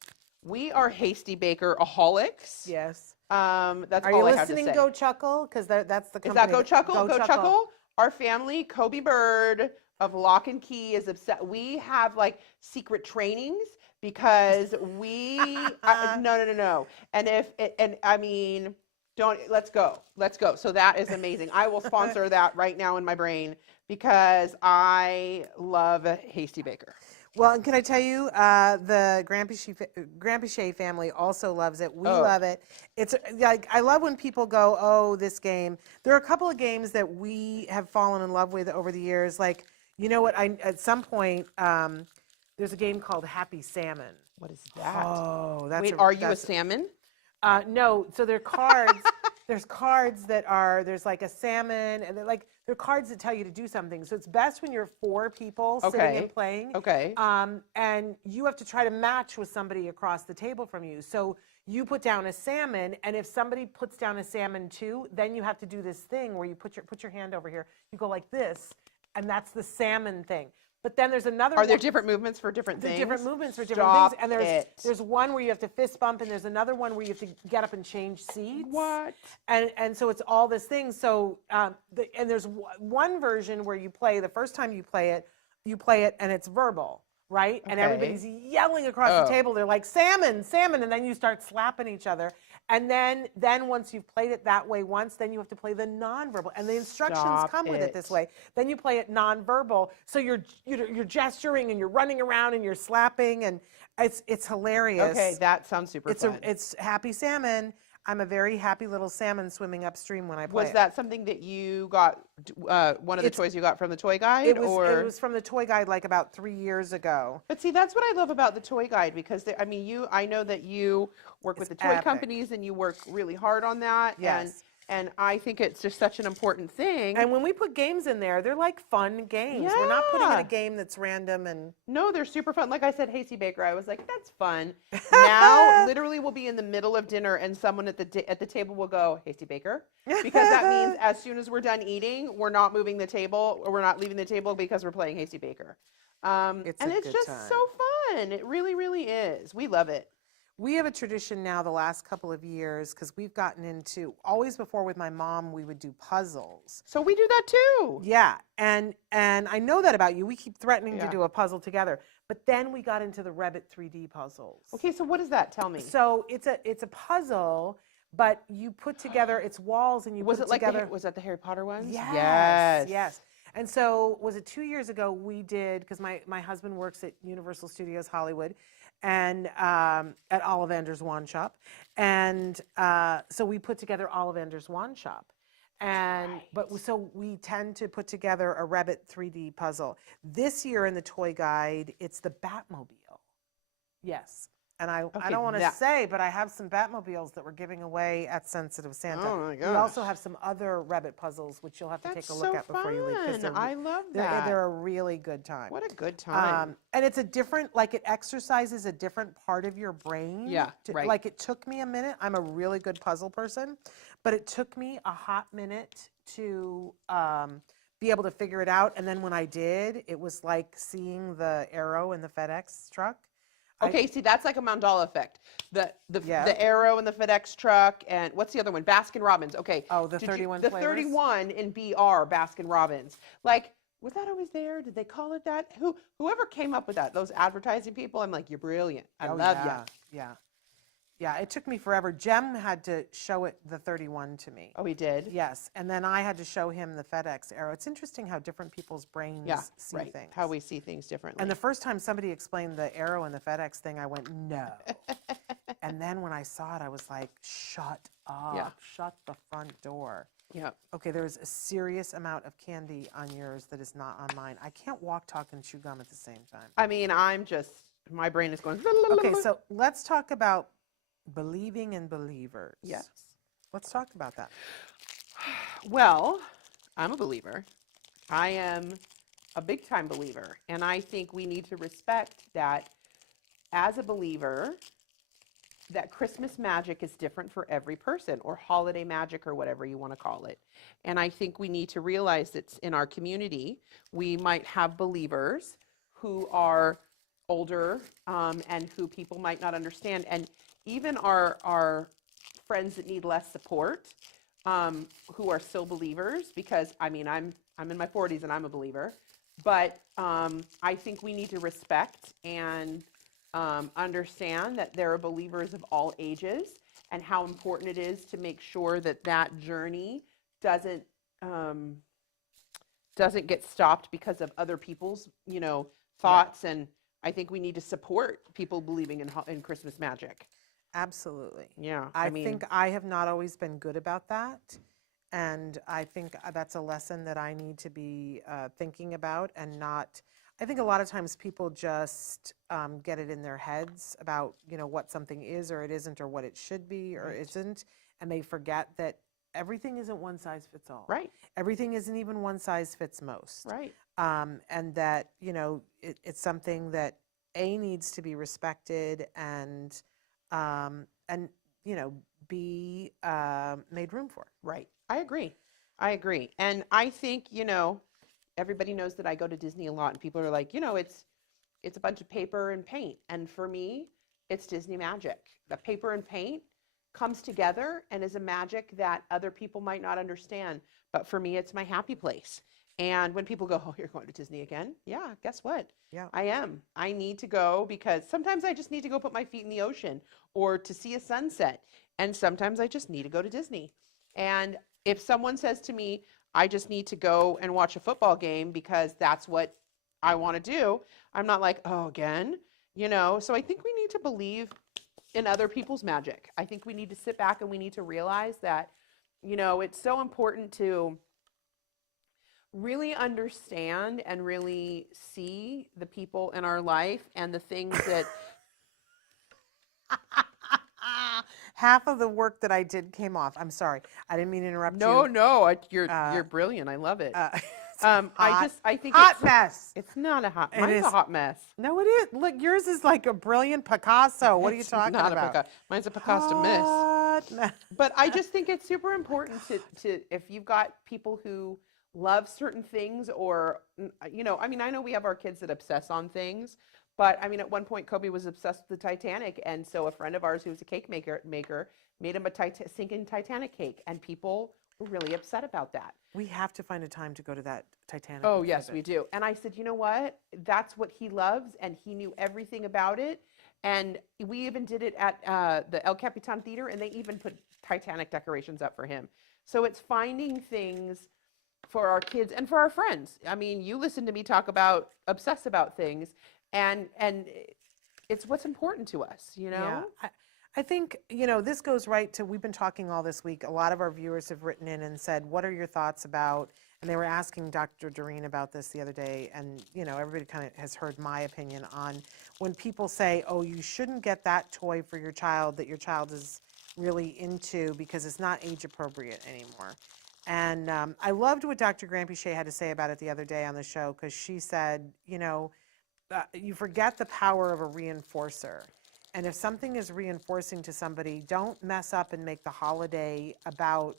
we are Hasty Baker-aholics. Yes. That's Are all I have to say. you listening, Go Chuckle? Because that's the company. Is that Go Chuckle? Go Chuckle. Our family, Kobe Bird of Lock and Key, is upset. We have secret trainings because we no. And I mean, let's go. So that is amazing. I will sponsor that right now in my brain because I love Hasty Baker. Well, and can I tell you, the Grandpichet family also loves it. We love it. It's I love when people go, oh, this game. There are a couple of games that we have fallen in love with over the years. You know what? At some point, there's a game called Happy Salmon. What is that? Oh, that's Wait, are you a salmon? No. So they're cards. There's cards that are, there's a salmon, and they're cards that tell you to do something. So it's best when you're 4 people sitting and playing. Okay. And you have to try to match with somebody across the table from you. So you put down a salmon, and if somebody puts down a salmon too, then you have to do this thing where you put your hand over here, you go like this, and that's the salmon thing. But then there's another Are there different movements for different things? different movements for different things, and there's one where you have to fist bump, and there's another one where you have to get up and change seats. What? And so it's all this thing. So and there's one version where you play the first time you play it, and it's verbal, right? And everybody's yelling across the table. They're like, salmon, salmon, and then you start slapping each other. And then once you've played it that way once, then you have to play the nonverbal, and the instructions come with it this way. Then you play it nonverbal, so you're gesturing and you're running around and you're slapping, and it's hilarious. Okay, that sounds super fun. It's happy salmon. I'm a very happy little salmon swimming upstream when I play. Was that something that you got, one of the toys you got from the toy guide? It was from the toy guide like about 3 years ago. But see, that's what I love about the toy guide, because I know that you work with the toy companies and you work really hard on that. Yes. And I think it's just such an important thing. And when we put games in there, they're like fun games. We're not putting in a game that's random and... No, they're super fun. Like I said, Hasty Baker, I was like, that's fun. Now, literally, we'll be in the middle of dinner and someone at the table will go, Hasty Baker. Because that means as soon as we're done eating, we're not moving the table, or we're not leaving the table because we're playing Hasty Baker. It's just so fun. It really, really is. We love it. We have a tradition now the last couple of years, because we've gotten into, always before with my mom, we would do puzzles. So we do that too. Yeah, and I know that about you. We keep threatening to do a puzzle together. But then we got into the Revit 3D puzzles. Okay, so what is that? Tell me. So it's a puzzle, but you put together its walls and you put it together. Was that the Harry Potter ones? Yes. And so was it 2 years ago we did, because my husband works at Universal Studios Hollywood, and at Ollivander's Wand Shop, and so we put together Ollivander's Wand Shop, so we tend to put together a Revit 3D puzzle. This year in the toy guide, it's the Batmobile. Yes. And I don't want to say, but I have some Batmobiles that we're giving away at Sensitive Santa. Oh my gosh. We also have some other Revit puzzles, which you'll have to take a look at before you leave. I love that. They're a really good time. What a good time. And it's a different, like it exercises a different part of your brain. Yeah, right. Like it took me a minute. I'm a really good puzzle person, but it took me a hot minute to be able to figure it out. And then when I did, it was like seeing the arrow in the FedEx truck. Okay, see, that's like a Mandela effect. The arrow in the FedEx truck, and what's the other one? Baskin Robbins. Okay. Oh, the 31 The flavors? 31 in BR, Baskin Robbins. Like, was that always there? Did they call it that? Whoever came up with that, those advertising people, I'm like, you're brilliant. I love you. Yeah, it took me forever. Jem had to show it the 31 to me. Oh, he did? Yes, and then I had to show him the FedEx arrow. It's interesting how different people's brains see things. How we see things differently. And the first time somebody explained the arrow and the FedEx thing, I went, no. And then when I saw it, I was like, shut up. Yeah. Shut the front door. Yeah. Okay, there's a serious amount of candy on yours that is not on mine. I can't walk, talk, and chew gum at the same time. I mean, my brain is going. Okay, so let's talk about believing in believers. Yes. Let's talk about that. Well, I'm a believer. I am a big time believer. And I think we need to respect that as a believer, that Christmas magic is different for every person, or holiday magic, or whatever you want to call it. And I think we need to realize that in our community, we might have believers who are older and who people might not understand. And even our friends that need less support, who are still believers, because I mean, I'm in my 40s and I'm a believer, but I think we need to respect and understand that there are believers of all ages, and how important it is to make sure that that journey doesn't get stopped because of other people's, thoughts. And I think we need to support people believing in Christmas magic. Absolutely. Yeah. I think I have not always been good about that. And I think that's a lesson that I need to be thinking about, and not, I think a lot of times people just get it in their heads about, what something is or it isn't, or what it should be or isn't. And they forget that everything isn't one size fits all. Right. Everything isn't even one size fits most. Right. And that, it's something that needs to be respected, and and be made room for. Right. I agree. And I think, everybody knows that I go to Disney a lot, and people are like, it's a bunch of paper and paint. And for me, it's Disney magic. The paper and paint comes together and is a magic that other people might not understand. But for me, it's my happy place. And when people go, oh, you're going to Disney again? Yeah, guess what? Yeah. I am. I need to go because sometimes I just need to go put my feet in the ocean or to see a sunset. And sometimes I just need to go to Disney. And if someone says to me, I just need to go and watch a football game because that's what I want to do, I'm not like, oh, again, So I think we need to believe in other people's magic. I think we need to sit back and we need to realize that, it's so important to really understand and really see the people in our life and the things that half of the work that I did came off. I'm sorry. I didn't mean to interrupt you. No, you're brilliant. I love it. I think hot mess. It's not a hot. It Mine's is. a hot mess. No, it is. Look, yours is like a brilliant Picasso. What are you It's talking not about? Mine's a Picasso miss. Hot mess. But I just think it's super important to if you've got people who love certain things or, I know we have our kids that obsess on things, but at one point Kobe was obsessed with the Titanic. And so a friend of ours who was a cake maker made him a sinking Titanic cake. And people were really upset about that. We have to find a time to go to that Titanic. Oh, yes, we do. And I said, you know what? That's what he loves. And he knew everything about it. And we even did it at the El Capitan Theater, and they even put Titanic decorations up for him. So it's finding things for our kids and for our friends. You listen to me obsess about things, and it's what's important to us, Yeah. I think, this goes right to, we've been talking all this week. A lot of our viewers have written in and said, what are your thoughts about, and they were asking Dr. Doreen about this the other day, and, everybody kind of has heard my opinion on when people say, oh, you shouldn't get that toy for your child that your child is really into because it's not age appropriate anymore. And I loved what Dr. Grampiche had to say about it the other day on the show, because she said, you forget the power of a reinforcer. And if something is reinforcing to somebody, don't mess up and make the holiday about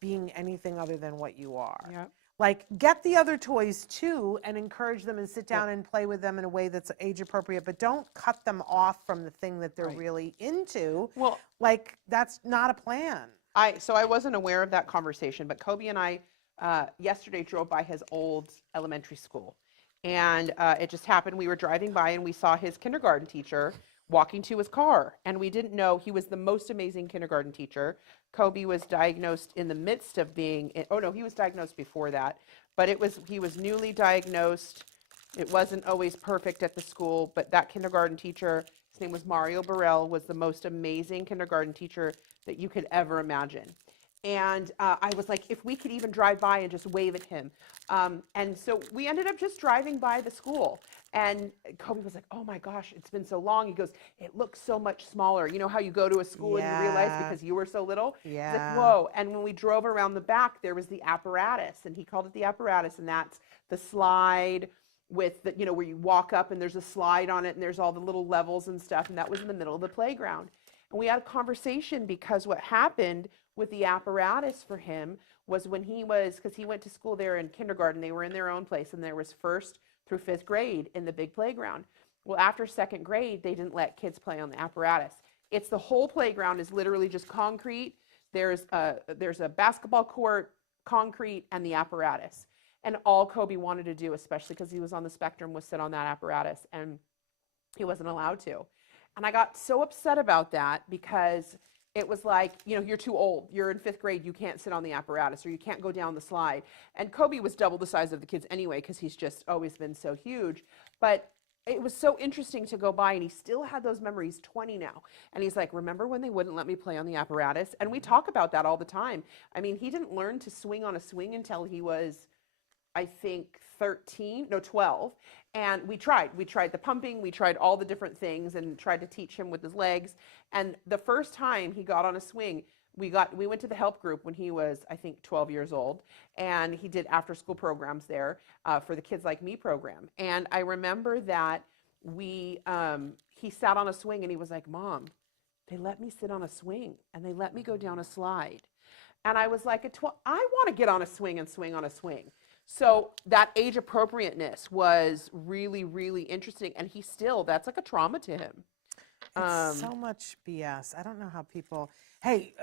being anything other than what you are. Yep. Like, get the other toys too and encourage them and sit down and play with them in a way that's age appropriate, but don't cut them off from the thing that they're really into. Well, like, that's not a plan. So I wasn't aware of that conversation, but Kobe and I yesterday drove by his old elementary school. And it just happened. We were driving by and we saw his kindergarten teacher walking to his car. And we didn't know he was the most amazing kindergarten teacher. Kobe was diagnosed in the midst of being, he was diagnosed before that. But he was newly diagnosed. It wasn't always perfect at the school, but that kindergarten teacher, his name was Mario Burrell, was the most amazing kindergarten teacher that you could ever imagine. And I was like, if we could even drive by and just wave at him. And so we ended up just driving by the school. And Kobe was like, oh my gosh, it's been so long. He goes, it looks so much smaller. You know how you go to a school and you realize because you were so little? Yeah. He's like, whoa. And when we drove around the back, there was the apparatus. And he called it the apparatus. And that's the slide with the, where you walk up and there's a slide on it and there's all the little levels and stuff. And that was in the middle of the playground. And we had a conversation because what happened with the apparatus for him was when because he went to school there in kindergarten, they were in their own place, and there was 1st through 5th grade in the big playground. Well, after 2nd grade, they didn't let kids play on the apparatus. It's the whole playground is literally just concrete. There's a basketball court, concrete, and the apparatus. And all Kobe wanted to do, especially because he was on the spectrum, was sit on that apparatus, and he wasn't allowed to. And I got so upset about that because it was like, you're too old. You're in 5th grade. You can't sit on the apparatus or you can't go down the slide. And Kobe was double the size of the kids anyway because he's just always been so huge. But it was so interesting to go by, and he still had those memories, 20 now. And he's like, remember when they wouldn't let me play on the apparatus? And we talk about that all the time. He didn't learn to swing on a swing until he was, I think, 12. And we tried the pumping, we tried all the different things and tried to teach him with his legs. And the first time he got on a swing, we went to the help group when he was, I think, 12 years old. And he did after school programs there for the Kids Like Me program. And I remember that he sat on a swing and he was like, Mom, they let me sit on a swing and they let me go down a slide. And I was like, I want to get on a swing and swing on a swing. So that age appropriateness was really, really interesting. And that's like a trauma to him. It's so much BS. I don't know how people, hey,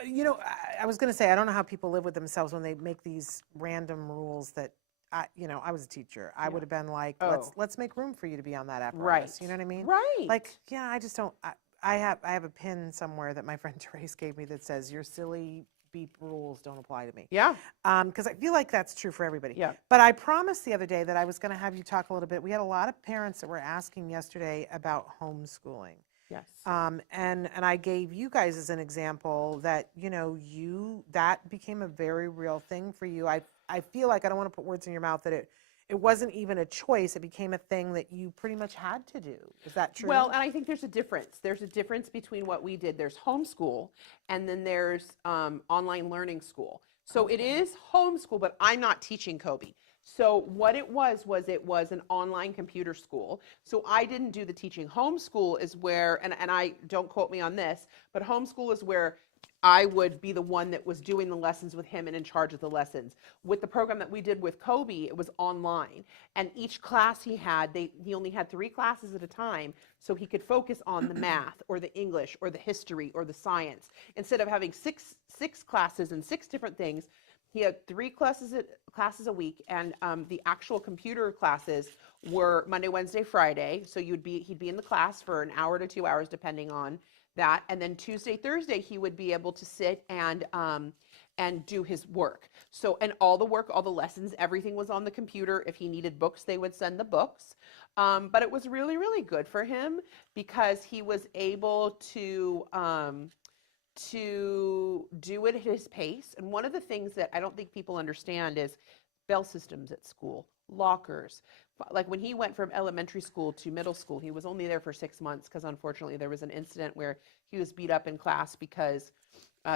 I was going to say, I don't know how people live with themselves when they make these random rules that, I was a teacher. I would have been like, let's make room for you to be on that apparatus. Right. You know what I mean? Right. Like, yeah, I just don't, I have a pin somewhere that my friend Trace gave me that says, your silly beep rules don't apply to me. Yeah. Because I feel like that's true for everybody. Yeah. But I promised the other day that I was going to have you talk a little bit. We had a lot of parents that were asking yesterday about homeschooling. Yes. And I gave you guys as an example that, that became a very real thing for you. I feel like, I don't want to put words in your mouth, that it wasn't even a choice. It became a thing that you pretty much had to do. Is that true? Well, and I think there's a difference. There's a difference between what we did. There's homeschool, and then there's online learning school. So it is homeschool, but I'm not teaching Kobe. So what it was an online computer school. So I didn't do the teaching. Homeschool is where, and I don't quote me on this, but homeschool is where I would be the one that was doing the lessons with him and in charge of the lessons. With the program that we did with Kobe, it was online. And each class he only had 3 classes at a time, so he could focus on the math or the English or the history or the science. Instead of having six classes and 6 different things, he had 3 classes a week, and the actual computer classes were Monday, Wednesday, Friday. So he'd be in the class for an hour to 2 hours, depending on that. And then Tuesday, Thursday, he would be able to sit and do his work. So, and all the lessons, everything was on the computer. If he needed books, they would send the books. But it was really, really good for him because he was able to do it at his pace. And one of the things that I don't think people understand is bell systems at school, lockers. Like when he went from elementary school to middle school, he was only there for 6 months because unfortunately there was an incident where he was beat up in class because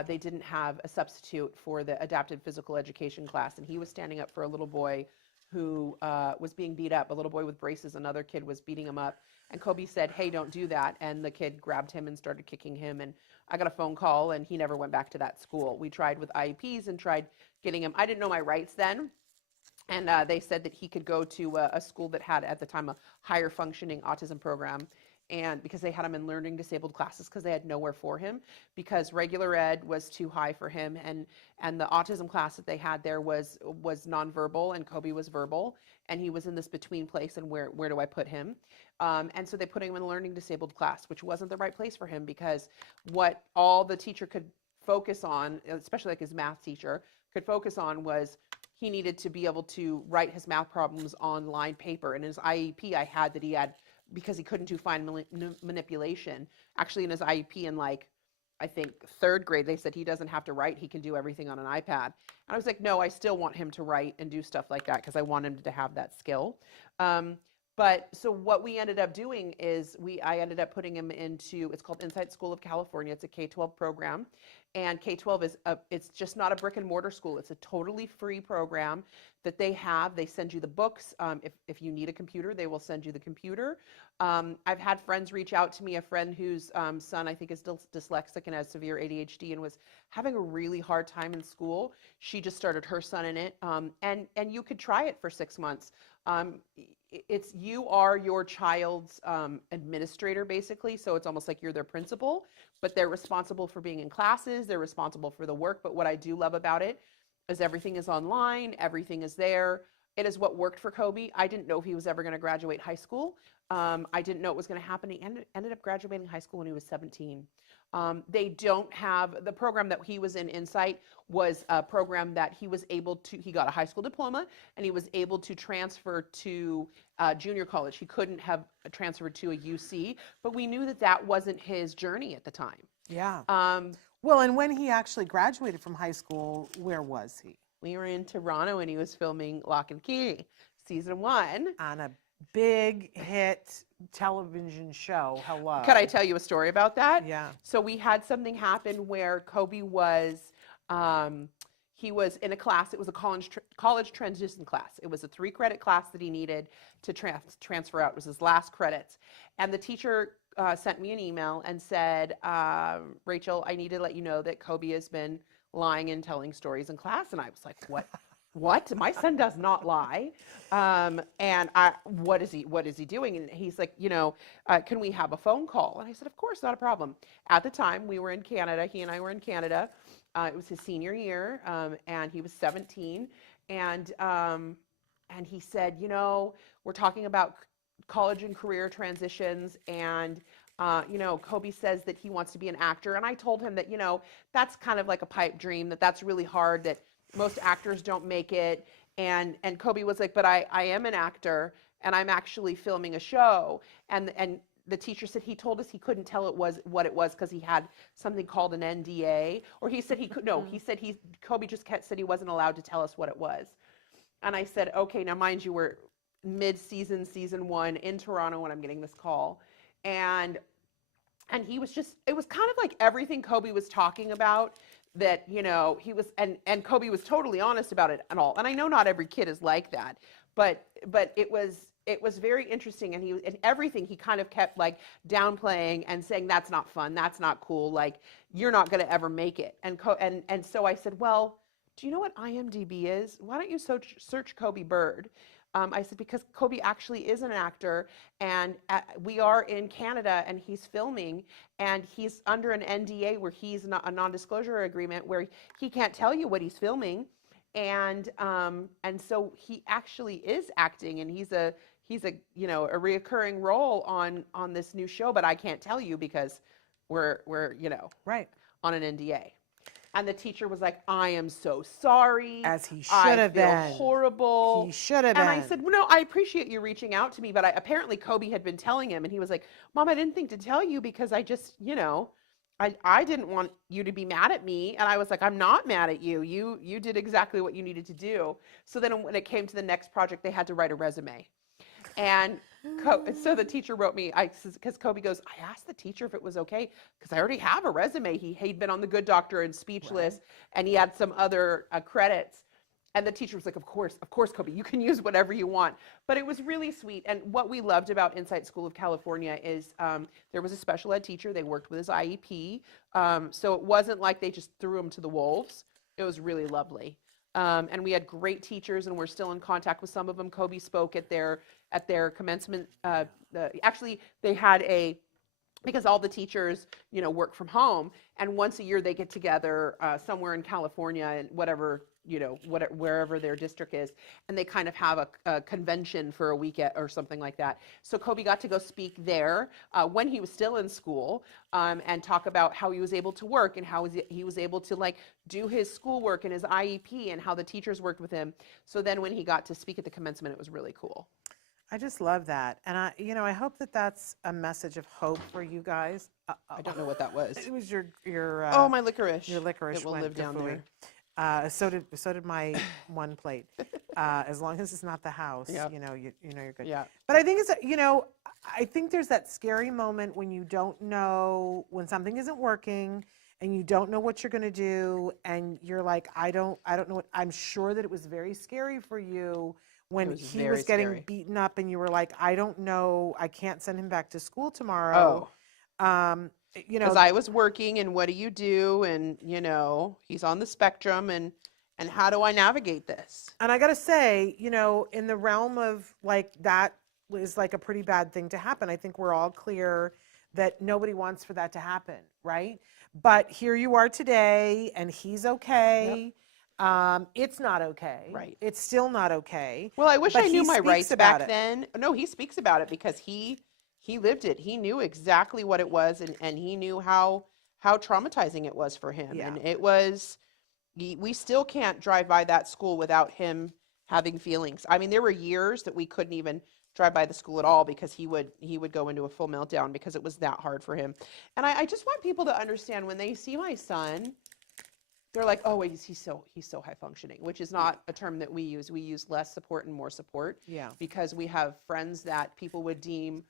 they didn't have a substitute for the adapted physical education class. And he was standing up for a little boy who was being beat up, a little boy with braces. Another kid was beating him up. And Kobe said, hey, don't do that. And the kid grabbed him and started kicking him. And I got a phone call and he never went back to that school. We tried with IEPs and tried getting him. I didn't know my rights then. And they said that he could go to a school that had, at the time, a higher functioning autism program. And because they had him in learning disabled classes because they had nowhere for him because regular ed was too high for him. And the autism class that they had there was nonverbal and Kobe was verbal. And he was in this between place and where do I put him? And so they put him in a learning disabled class, which wasn't the right place for him because what all the teacher could focus on, especially like his math teacher, could focus on was he needed to be able to write his math problems on lined paper. And in his IEP, I had that he had, because he couldn't do fine manipulation. Actually, in his IEP in I think 3rd grade, they said he doesn't have to write. He can do everything on an iPad. And I was like, no, I still want him to write and do stuff like that because I want him to have that skill. But so what we ended up doing is I ended up putting him into, it's called Insight School of California. It's a K-12 program. And K-12 is it's just not a brick and mortar school. It's a totally free program that they have. They send you the books. If you need a computer, they will send you the computer. I've had friends reach out to me, a friend whose son I think is dyslexic and has severe ADHD and was having a really hard time in school. She just started her son in it. And you could try it for 6 months. You are your child's administrator, basically. So it's almost like you're their principal, but they're responsible for being in classes. They're responsible for the work. But what I do love about it is everything is online. Everything is there. It is what worked for Kobe. I didn't know if he was ever going to graduate high school. I didn't know it was going to happen. He ended up graduating high school when he was 17. They don't have, the program that he was in, Insight, was a program that he was able to, he got a high school diploma and he was able to transfer to junior college. He couldn't have transferred to a UC, but we knew that that wasn't his journey at the time. Yeah. Well, and when he actually graduated from high school, where was he? We were in Toronto and he was filming Lock and Key, season 1. On a big hit television show. Hello. Could I tell you a story about that? Yeah. So we had something happen where Kobe was, he was in a class. It was a college transition class. It was a 3-credit class that he needed to transfer out. It was his last credits. And the teacher sent me an email and said, Rachel, I need to let you know that Kobe has been lying and telling stories in class. And I was like, what? What? My son does not lie. And what is he doing? And he's like, can we have a phone call? And I said, of course, not a problem. At the time, we were in Canada. He and I were in Canada. It was his senior year, and he was 17. And he said, we're talking about college and career transitions, and Kobe says that he wants to be an actor. And I told him that, that's kind of like a pipe dream, that's really hard, that most actors don't make it. And Kobe was like, but I am an actor, and I'm actually filming a show. And the teacher said he told us he couldn't tell what it was because he had something called an NDA, or he said he could, no, he said Kobe just said he wasn't allowed to tell us what it was. And I said, okay, now mind you, we're mid-season, season 1 in Toronto when I'm getting this call. And he was just, it was kind of like everything Kobe was talking about, that, he was, and Kobe was totally honest about it and all. And I know not every kid is like that, but it was very interesting. And everything he kind of kept like downplaying and saying, that's not fun, that's not cool, like you're not going to ever make it. And so I said, well, do you know what IMDb is? Why don't you search Kobe Bird? I said, because Kobe actually is an actor, and we are in Canada, and he's filming, and he's under an NDA where he's not a non-disclosure agreement where he can't tell you what he's filming, and so he actually is acting, and he's a reoccurring role on this new show, but I can't tell you because we're right on an NDA. And the teacher was like, I am so sorry. As he should have been. I feel horrible. He should have been. And I said, well, no, I appreciate you reaching out to me, but apparently Kobe had been telling him, and he was like, Mom, I didn't think to tell you because I just, I didn't want you to be mad at me. And I was like, I'm not mad at you. You did exactly what you needed to do. So then when it came to the next project, they had to write a resume. And so the teacher wrote me, because Kobe goes, I asked the teacher if it was okay, because I already have a resume. He'd been on The Good Doctor and Speechless, right, and he had some other credits. And the teacher was like, of course, Kobe, you can use whatever you want. But it was really sweet. And what we loved about Insight School of California is there was a special ed teacher. They worked with his IEP. So it wasn't like they just threw him to the wolves. It was really lovely. And we had great teachers, and we're still in contact with some of them. Kobe spoke at their commencement. Actually, they had because all the teachers, work from home, and once a year they get together somewhere in California, and wherever their district is, and they kind of have a convention for a week or something like that. So Kobe got to go speak there when he was still in school, and talk about how he was able to work, and how he was able to do his schoolwork and his IEP, and how the teachers worked with him. So then when he got to speak at the commencement, it was really cool. I just love that. And I hope that that's a message of hope for you guys. I don't know what that was. It was your my licorice. Your licorice. It will live down there. So did my one plate. As long as it's not the house, yep, you're good. Yeah. But I think I think there's that scary moment when you don't know, when something isn't working and you don't know what you're going to do, and you're like, I don't know. I'm sure that it was very scary for you when he was getting beaten up, and you were like, I don't know, I can't send him back to school tomorrow. Oh. Because I was working, and what do you do? And, he's on the spectrum, and how do I navigate this? And I got to say, in the realm of that is a pretty bad thing to happen. I think we're all clear that nobody wants for that to happen, right? But here you are today, and he's okay. Yep. It's not okay. Right. It's still not okay. Well, I wish I knew my rights back then. No, he speaks about it because he lived it. He knew exactly what it was, and he knew how traumatizing it was for him. Yeah. And it was, we still can't drive by that school without him having feelings. I mean, there were years that we couldn't even drive by the school at all because he would go into a full meltdown because it was that hard for him. And I just want people to understand, when they see my son, they're like, oh, wait, he's so high functioning, which is not a term that we use. We use less support and more support. Yeah. Because we have friends that people would deem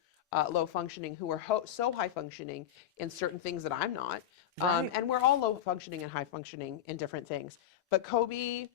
low functioning who are so high functioning in certain things that I'm not. Right. And we're all low functioning and high functioning in different things. But Kobe,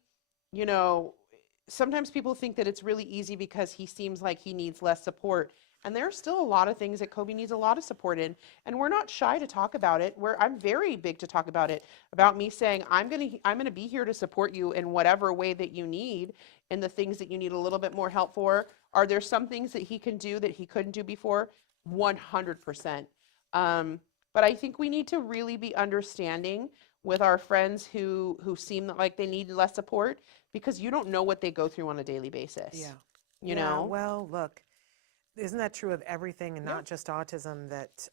sometimes people think that it's really easy because he seems like he needs less support. And there are still a lot of things that Kobe needs a lot of support in, and we're not shy to talk about it. I'm very big to talk about it, about me saying I'm gonna be here to support you in whatever way that you need, and the things that you need a little bit more help for. Are there some things that he can do that he couldn't do before? 100%. Um, but I think we need to really be understanding with our friends who seem like they need less support, because you don't know what they go through on a daily basis. Yeah. You Yeah, know? well, look, isn't that true of everything and Yeah. not just autism that,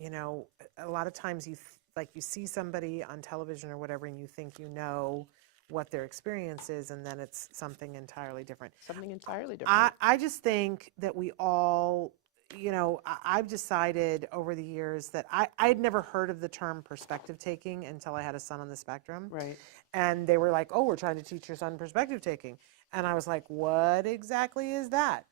you know, a lot of times like you see somebody on television or whatever and you think you know what their experience is, and then it's something entirely different. Something entirely different. I just think that we all, you know, I've decided over the years that I'd never heard of the term perspective taking until I had a son on the spectrum. Right. And they were like, oh, we're trying to teach your son perspective taking. And I was like, what exactly is that?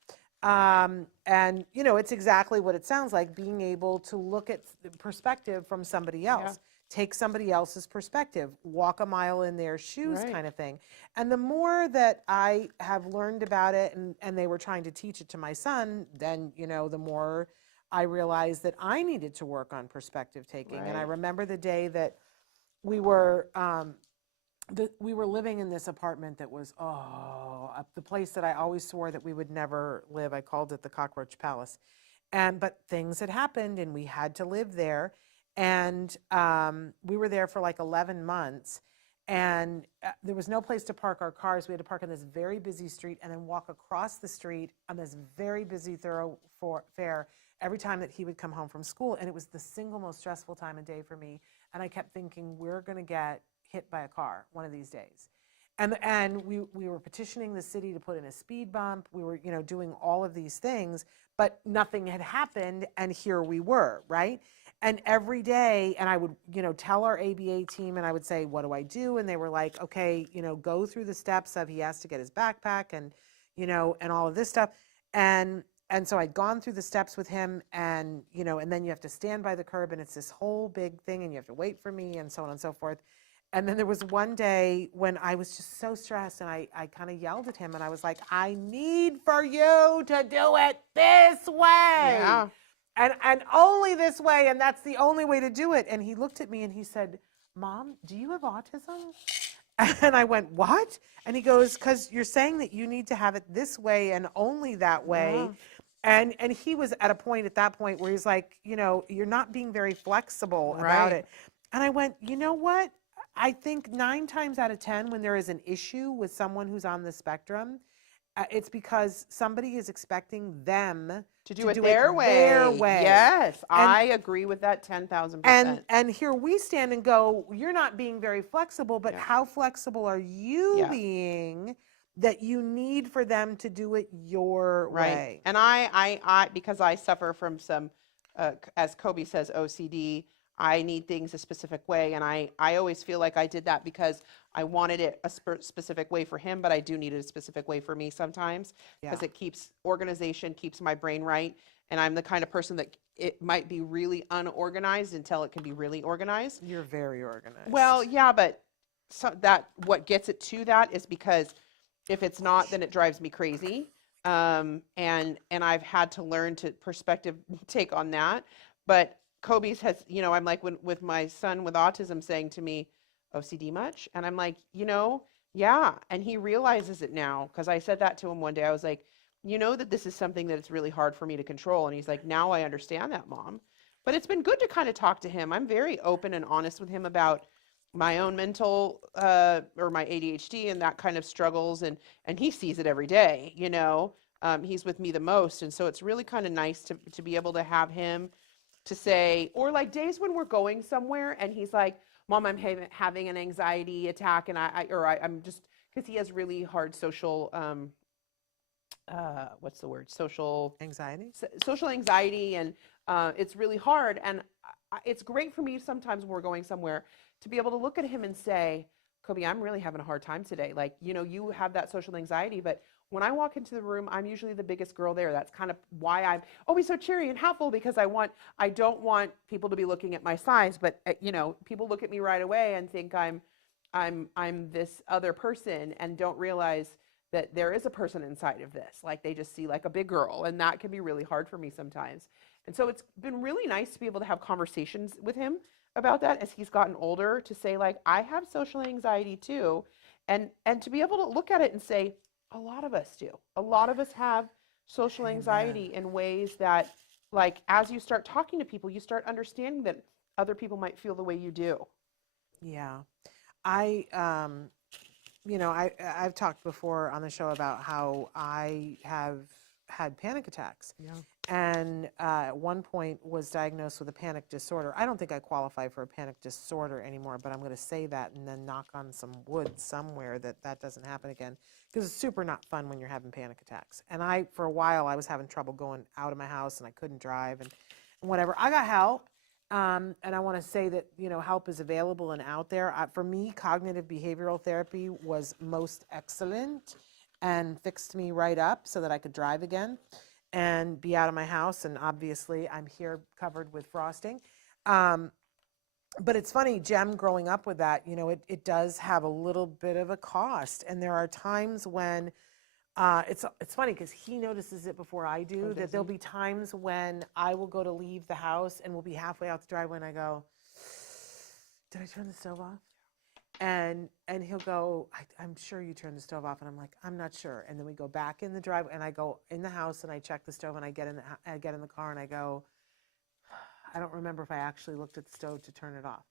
And, you know, it's exactly what it sounds like, being able to look at the perspective from somebody else. Take somebody else's perspective, walk a mile in their shoes, Right. kind of thing. And the more that I have learned about it, and they were trying to teach it to my son, then, you know, the more I realized that I needed to work on perspective taking. And I Right. remember the day that we were we were living in this apartment that was, the place that I always swore that we would never live. I called it the Cockroach Palace. But things had happened and we had to live there. And we were there for like 11 months. And there was no place to park our cars. We had to park on this very busy street and then walk across the street on this very busy thoroughfare every time that he would come home from school. And it was the single most stressful time of day for me. And I kept thinking, we're going to get hit by a car one of these days. And we were petitioning the city to put in a speed bump. We were, you know, doing all of these things, but nothing had happened. And here we were, right? And every day, and I would, you know, tell our ABA team, and I would say, what do I do? And they were like, okay, you know, go through the steps of, he has to get his backpack and, you know, and all of this stuff. And so I'd gone through the steps with him, and, you know, and then you have to stand by the curb, and it's this whole big thing, and you have to wait for me, and so on and so forth. And then there was one day when I was just so stressed, and I kind of yelled at him, and I was like, I need for you to do it this way. Yeah. And only this way, and that's the only way to do it. And he looked at me and he said, Mom, do you have autism? And I went, what? And he goes, because you're saying that you need to have it this way and only that way. Yeah. And he was at a point at that point where he's like, you know, you're not being very flexible about Right. it. And I went, you know what? I think 9 times out of 10, when there is an issue with someone who's on the spectrum, it's because somebody is expecting them to do it their way. Yes, I agree with that 10,000%. And here we stand and go, you're not being very flexible, but how flexible are you being that you need for them to do it your way? And I because I suffer from some, as Kobe says, OCD, I need things a specific way. And I always feel like I did that because I wanted it a specific way for him, but I do need it a specific way for me sometimes, because it keeps organization, keeps my brain right. And I'm the kind of person that it might be really unorganized until it can be really organized. You're very organized. Well, yeah, but what gets it to that is because if it's not, then it drives me crazy. And I've had to learn to perspective take on that. But Kobe's has, you know, I'm like, with my son with autism saying to me, OCD much? And I'm like, you know, yeah. And he realizes it now, because I said that to him one day. I was like, you know that this is something that it's really hard for me to control. And he's like, now I understand that, Mom. But it's been good to kind of talk to him. I'm very open and honest with him about my own mental or my ADHD and that kind of struggles. And he sees it every day, you know. He's with me the most. And so it's really kind of nice to be able to have him to say, or like days when we're going somewhere and he's like, Mom, I'm having an anxiety attack, and I'm just, because he has really hard social, what's the word? Social anxiety, and it's really hard. And it's great for me sometimes when we're going somewhere to be able to look at him and say, Kobe, I'm really having a hard time today. Like, you know, you have that social anxiety, but when I walk into the room, I'm usually the biggest girl there. That's kind of why I'm always so cheery and helpful, because I don't want people to be looking at my size, but you know, people look at me right away and think I'm this other person and don't realize that there is a person inside of this. Like they just see like a big girl, and that can be really hard for me sometimes. And so it's been really nice to be able to have conversations with him about that as he's gotten older, to say like, I have social anxiety too, and to be able to look at it and say, a lot of us do. A lot of us have social Amen. anxiety in ways that, like, as you start talking to people, you start understanding that other people might feel the way you do. Yeah. I, I've talked before on the show about how I have had panic attacks. Yeah. And at one point was diagnosed with a panic disorder. I don't think I qualify for a panic disorder anymore, but I'm going to say that and then knock on some wood somewhere that that doesn't happen again, because it's super not fun when you're having panic attacks. And for a while, I was having trouble going out of my house and I couldn't drive and whatever. I got help. And I want to say that, help is available and out there. For me, cognitive behavioral therapy was most excellent and fixed me right up so that I could drive again and be out of my house. And obviously, I'm here covered with frosting. But it's funny, Jem, growing up with that, it does have a little bit of a cost. And there are times when it's funny because he notices it before I do, Oh, that does there'll he? be times when I will go to leave the house and we'll be halfway out the driveway and I go, did I turn the stove off? And he'll go, I'm sure you turned the stove off. And I'm like, I'm not sure. And then we go back in the driveway and I go in the house and I check the stove and I get in the car and I go, I don't remember if I actually looked at the stove to turn it off.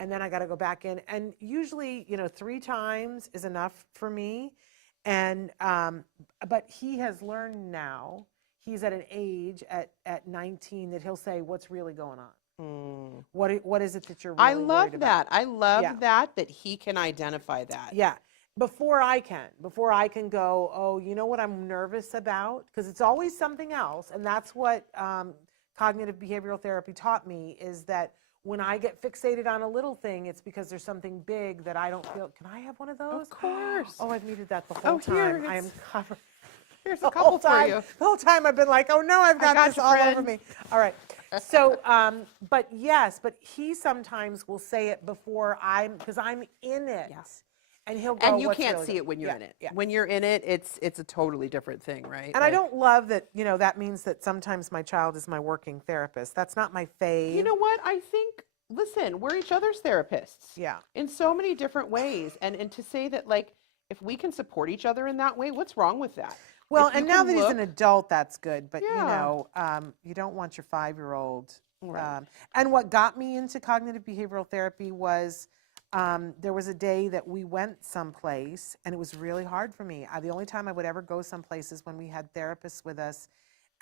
And then I got to go back in. And usually, 3 times is enough for me. And but he has learned now. He's at an age at 19 that he'll say, "What's really going on? Mm. What is it that you're I really love worried that. about?" I love Yeah, that he can identify that. yeah. Before I can go, oh, you know what I'm nervous about? Because it's always something else, and that's what cognitive behavioral therapy taught me, is that when I get fixated on a little thing, it's because there's something big that I don't feel. Can I have one of those? Of course. Oh, I've needed that the Oh, whole here, time. I am covered. here's a The couple whole for time, you. the whole time I've been like, oh no, I've got got this you, all friend. over me. All right. So, but yes, but he sometimes will say it before because I'm in it. Yeah. And he'll go, And you "What's can't really see good?" it when you're Yeah, in it. yeah. When you're in it, it's a totally different thing, right? And I don't love that, that means that sometimes my child is my working therapist. That's not my fave. You know what? I think, listen, we're each other's therapists. Yeah. In so many different ways. And to say that, like, if we can support each other in that way, what's wrong with that? Well, If you and now can that he's an look, adult, that's good. But, yeah. you don't want your 5-year-old. Right. And what got me into cognitive behavioral therapy was there was a day that we went someplace, and it was really hard for me. The only time I would ever go someplace is when we had therapists with us,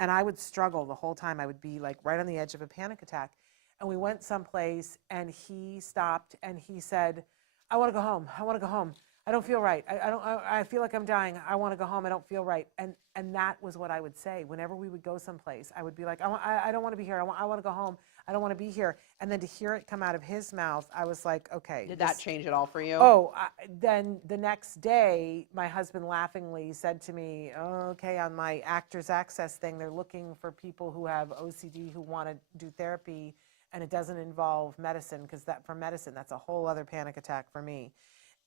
and I would struggle the whole time. I would be like right on the edge of a panic attack. And we went someplace, and he stopped, and he said, I want to go home. I want to go home. I don't feel right. I feel like I'm dying. I want to go home. I don't feel right. And that was what I would say. Whenever we would go someplace, I would be like, I don't want to be here. I want to go home. I don't want to be here. And then to hear it come out of his mouth, I was like, okay. Did that change it all for you? Oh, then the next day, my husband laughingly said to me, okay, on my Actors Access thing, they're looking for people who have OCD who want to do therapy, and it doesn't involve medicine, because for medicine, that's a whole other panic attack for me.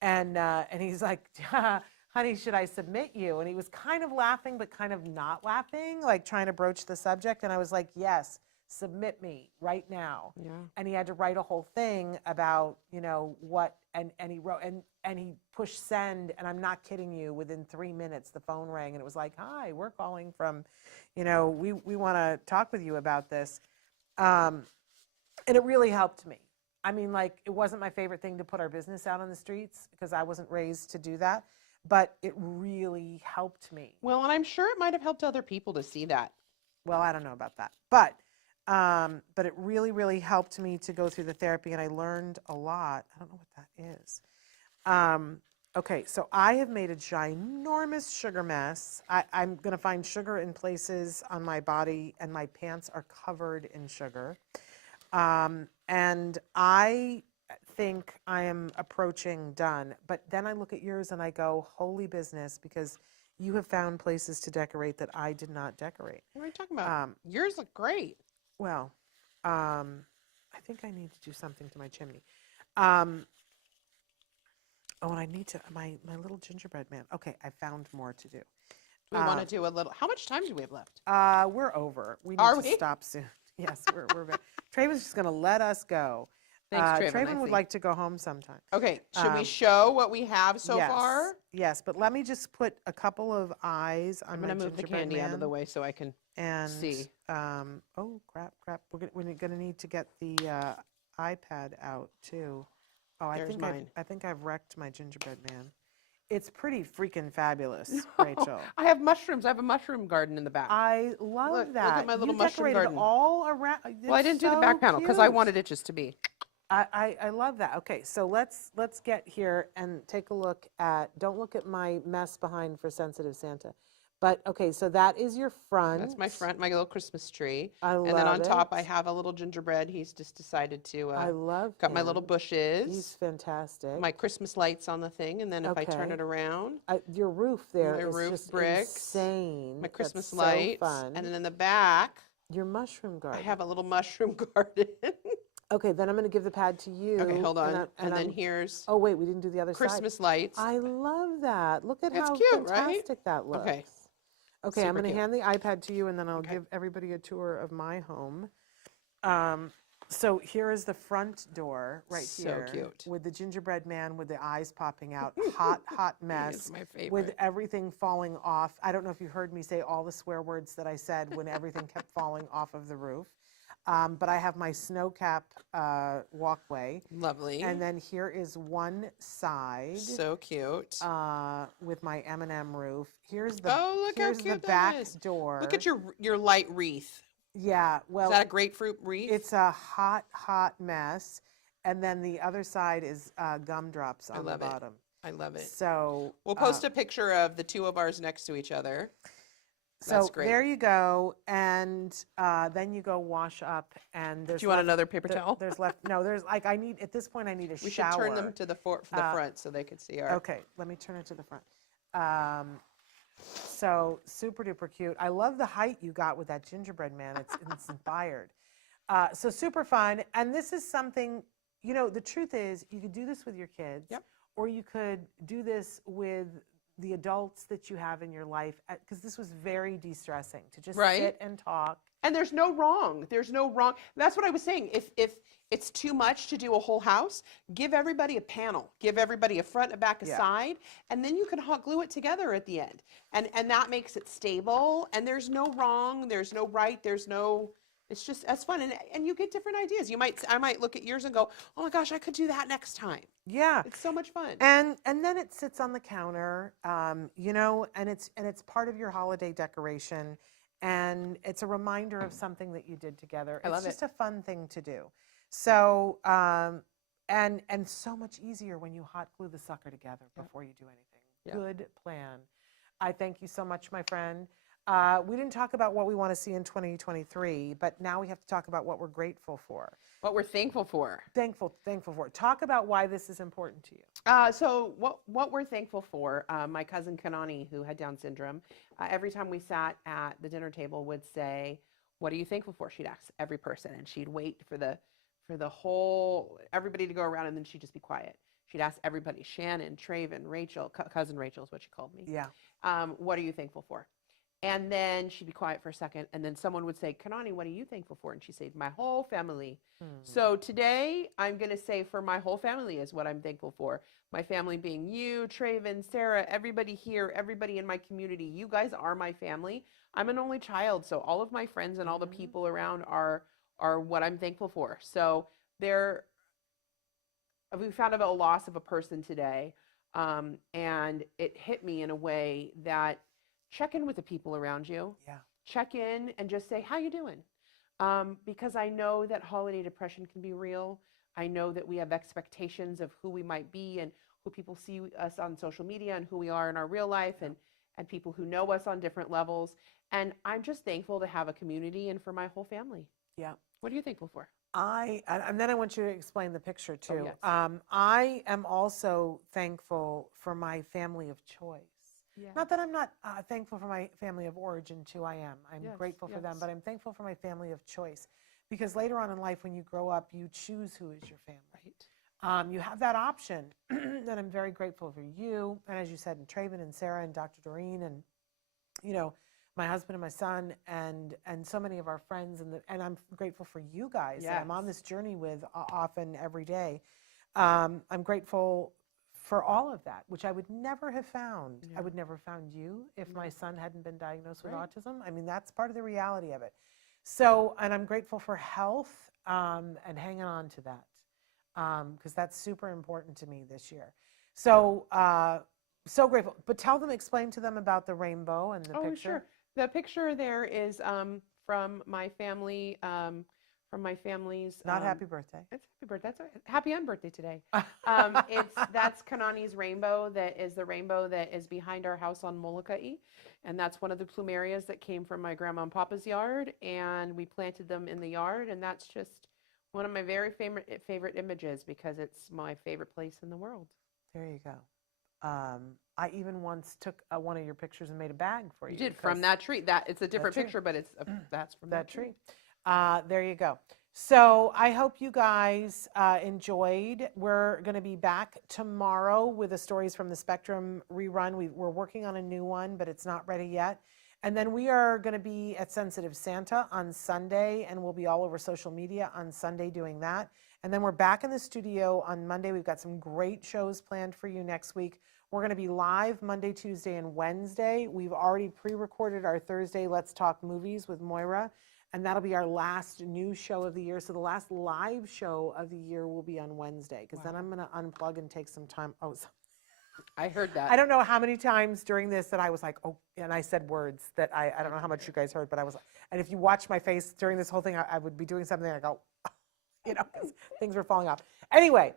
And he's like, honey, should I submit you? And he was kind of laughing, but kind of not laughing, like trying to broach the subject. And I was like, yes, submit me right now. Yeah. And he had to write a whole thing about, what, and he wrote, and he pushed send, and I'm not kidding you, within 3 minutes, the phone rang, and it was like, hi, we're calling from, we want to talk with you about this. And it really helped me. I mean, like, it wasn't my favorite thing to put our business out on the streets because I wasn't raised to do that, but it really helped me. Well, and I'm sure it might have helped other people to see that. Well, I don't know about that, but it really, really helped me to go through the therapy, and I learned a lot. I don't know what that is. Okay, so I have made a ginormous sugar mess. I'm going to find sugar in places on my body, and my pants are covered in sugar. And I think I am approaching done. But then I look at yours and I go, holy business, because you have found places to decorate that I did not decorate. What are you talking about? Yours look great. Well, I think I need to do something to my chimney. Oh, and I need to, my little gingerbread man. Okay, I found more to do. Do we want to do a little, how much time do we have left? We're over. We need Are to we? stop soon. Yes, we're very, Traven's just going to let us go. Thanks, Traven. Traven would like to go home sometime. Okay, should we show what we have so yes, far? Yes, but let me just put a couple of eyes on I'm my going to move the gingerbread candy man. out of the way so I can And see. oh crap! We're gonna need to get the iPad out too. Oh, There's mine. I think I've wrecked my gingerbread man. It's pretty freaking fabulous, Rachel. I have mushrooms. I have a mushroom garden in the back. I love Look that. at my little You mushroom decorated garden. all around. Well, I didn't do the back panel because I wanted it just to be. I love that. Okay, so let's get here and take a look at. Don't look at my mess behind for sensitive Santa. But okay, so that is your front. That's my front, my little Christmas tree. I love it. And then on top, I have a little gingerbread. He's just decided to. I love. Got my little bushes. He's fantastic. My Christmas lights on the thing, and then if I turn it around, your roof there my is roof just bricks, insane. my Christmas That's lights, so fun. and then in the back, your mushroom garden. I have a little mushroom garden. Okay, then I'm going to give the pad to you. Okay, hold on. And then here's. Oh wait, we didn't do the other Christmas side. lights. I love that. Look at It's how cute, fantastic right? that looks. Okay. Okay, Super I'm going to cute. hand the iPad to you, and then I'll give everybody a tour of my home. So here is the front door right here. So cute. With the gingerbread man with the eyes popping out. Hot mess. It's my favorite. With everything falling off. I don't know if you heard me say all the swear words that I said when everything kept falling off of the roof. But I have my snow cap walkway. Lovely. And then here is one side. So cute. With my M&M roof. Here's the look how here's cute the that back is. door. Look at your light wreath. Yeah, well, Is that a grapefruit wreath? it's a hot mess, and then the other side is gumdrops on the bottom. I love it. So We'll post a picture of the two of ours next to each other. That's great. There you go, and then you go wash up, and there's. Do you want another paper towel? There's left. No, there's like I need at this point I need a shower. We should turn them to the front so they could see our. Okay, let me turn it to the front. So super duper cute. I love the height you got with that gingerbread man. It's inspired. So super fun. And this is something, the truth is you could do this with your kids. Yep. Or you could do this with the adults that you have in your life. Because this was very de-stressing to just sit and talk. And there's no wrong. There's no wrong. That's what I was saying. If it's too much to do a whole house, give everybody a panel. Give everybody a front, a back, a side, and then you can hot glue it together at the end. And that makes it stable. And there's no wrong. There's no right. It's just as fun. And you get different ideas. I might look at yours and go, oh my gosh, I could do that next time. Yeah. It's so much fun. And then it sits on the counter, and it's part of your holiday decoration. And it's a reminder of something that you did together. It's just a fun thing to do. So, and so much easier when you hot glue the sucker together before you do anything. Good plan. I thank you so much, my friend. We didn't talk about what we want to see in 2023, but now we have to talk about what we're grateful for. What we're thankful for. Thankful for. Talk about why this is important to you. So what we're thankful for, my cousin Kanani, who had Down syndrome, every time we sat at the dinner table would say, what are you thankful for? She'd ask every person, and she'd wait for the whole, everybody to go around, and then she'd just be quiet. She'd ask everybody, Shannon, Traven, Rachel, cousin Rachel is what she called me. Yeah. What are you thankful for? And then she'd be quiet for a second, and then someone would say, Kanani, what are you thankful for? And she'd say, my whole family. So today, I'm going to say for my whole family is what I'm thankful for. My family being you, Traven, Sarah, everybody here, everybody in my community. You guys are my family. I'm an only child, so all of my friends and all the people around are what I'm thankful for. So we found out a loss of a person today, and it hit me in a way that check in with the people around you. Yeah. Check in and just say, how you doing? Because I know that holiday depression can be real. I know that we have expectations of who we might be and who people see us on social media and who we are in our real life and people who know us on different levels. And I'm just thankful to have a community and for my whole family. Yeah. What are you thankful for? And then I want you to explain the picture too. Oh, yes. I am also thankful for my family of choice. Yeah. Not that I'm not thankful for my family of origin too, I am. I'm grateful for them, but I'm thankful for my family of choice. Because later on in life, when you grow up, you choose who is your family. you have that option. And I'm very grateful for you. And as you said, and Traven and Sarah and Dr. Doreen and, my husband and my son and so many of our friends. And I'm grateful for you guys that I'm on this journey with often every day. I'm grateful for all of that, which I would never have found. I would never have found you if my son hadn't been diagnosed with autism. I mean, that's part of the reality of it. So, and I'm grateful for health and hanging on to that because that's super important to me this year. So, so grateful. But explain to them about the rainbow and the picture. Sure. The picture there is from my family, from my family's. Not happy birthday. It's happy birthday. That's happy unbirthday today. That's Kanani's rainbow. That is the rainbow that is behind our house on Molokai, and that's one of the plumerias that came from my grandma and papa's yard, and we planted them in the yard, and that's just one of my very favorite images because it's my favorite place in the world. There you go. I even once took one of your pictures and made a bag for you. You did from that tree. It's a different picture, but that's from that tree. There you go. So I hope you guys enjoyed. We're going to be back tomorrow with the Stories from the Spectrum rerun. We're working on a new one, but it's not ready yet. And then we are going to be at Sensitive Santa on Sunday, and we'll be all over social media on Sunday doing that. And then we're back in the studio on Monday. We've got some great shows planned for you next week. We're going to be live Monday, Tuesday, and Wednesday. We've already pre-recorded our Thursday Let's Talk Movies with Moira, and that'll be our last new show of the year. So the last live show of the year will be on Wednesday, because then I'm going to unplug and take some time. I heard that. I don't know how many times during this that I was like, oh, and I said words that I don't know how much you guys heard, but I was, and if you watch my face during this whole thing, I would be doing something, I go, because things were falling off. Anyway,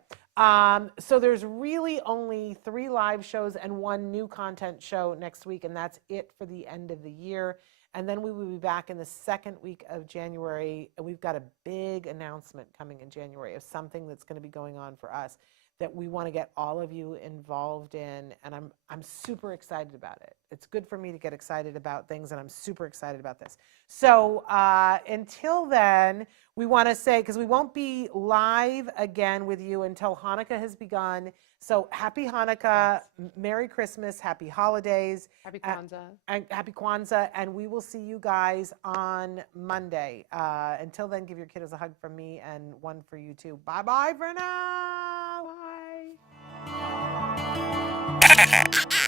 so there's really only 3 live shows and 1 new content show next week, and that's it for the end of the year. And then we will be back in the second week of January, and we've got a big announcement coming in January of something that's going to be going on for us that we want to get all of you involved in, and I'm super excited about it. It's good for me to get excited about things, and I'm super excited about this. So until then, we want to say, because we won't be live again with you until Hanukkah has begun. So happy Hanukkah, Merry Christmas, happy holidays. Happy Kwanzaa. And happy Kwanzaa, and we will see you guys on Monday. Until then, give your kiddos a hug from me and one for you too. Bye-bye for now. Bye.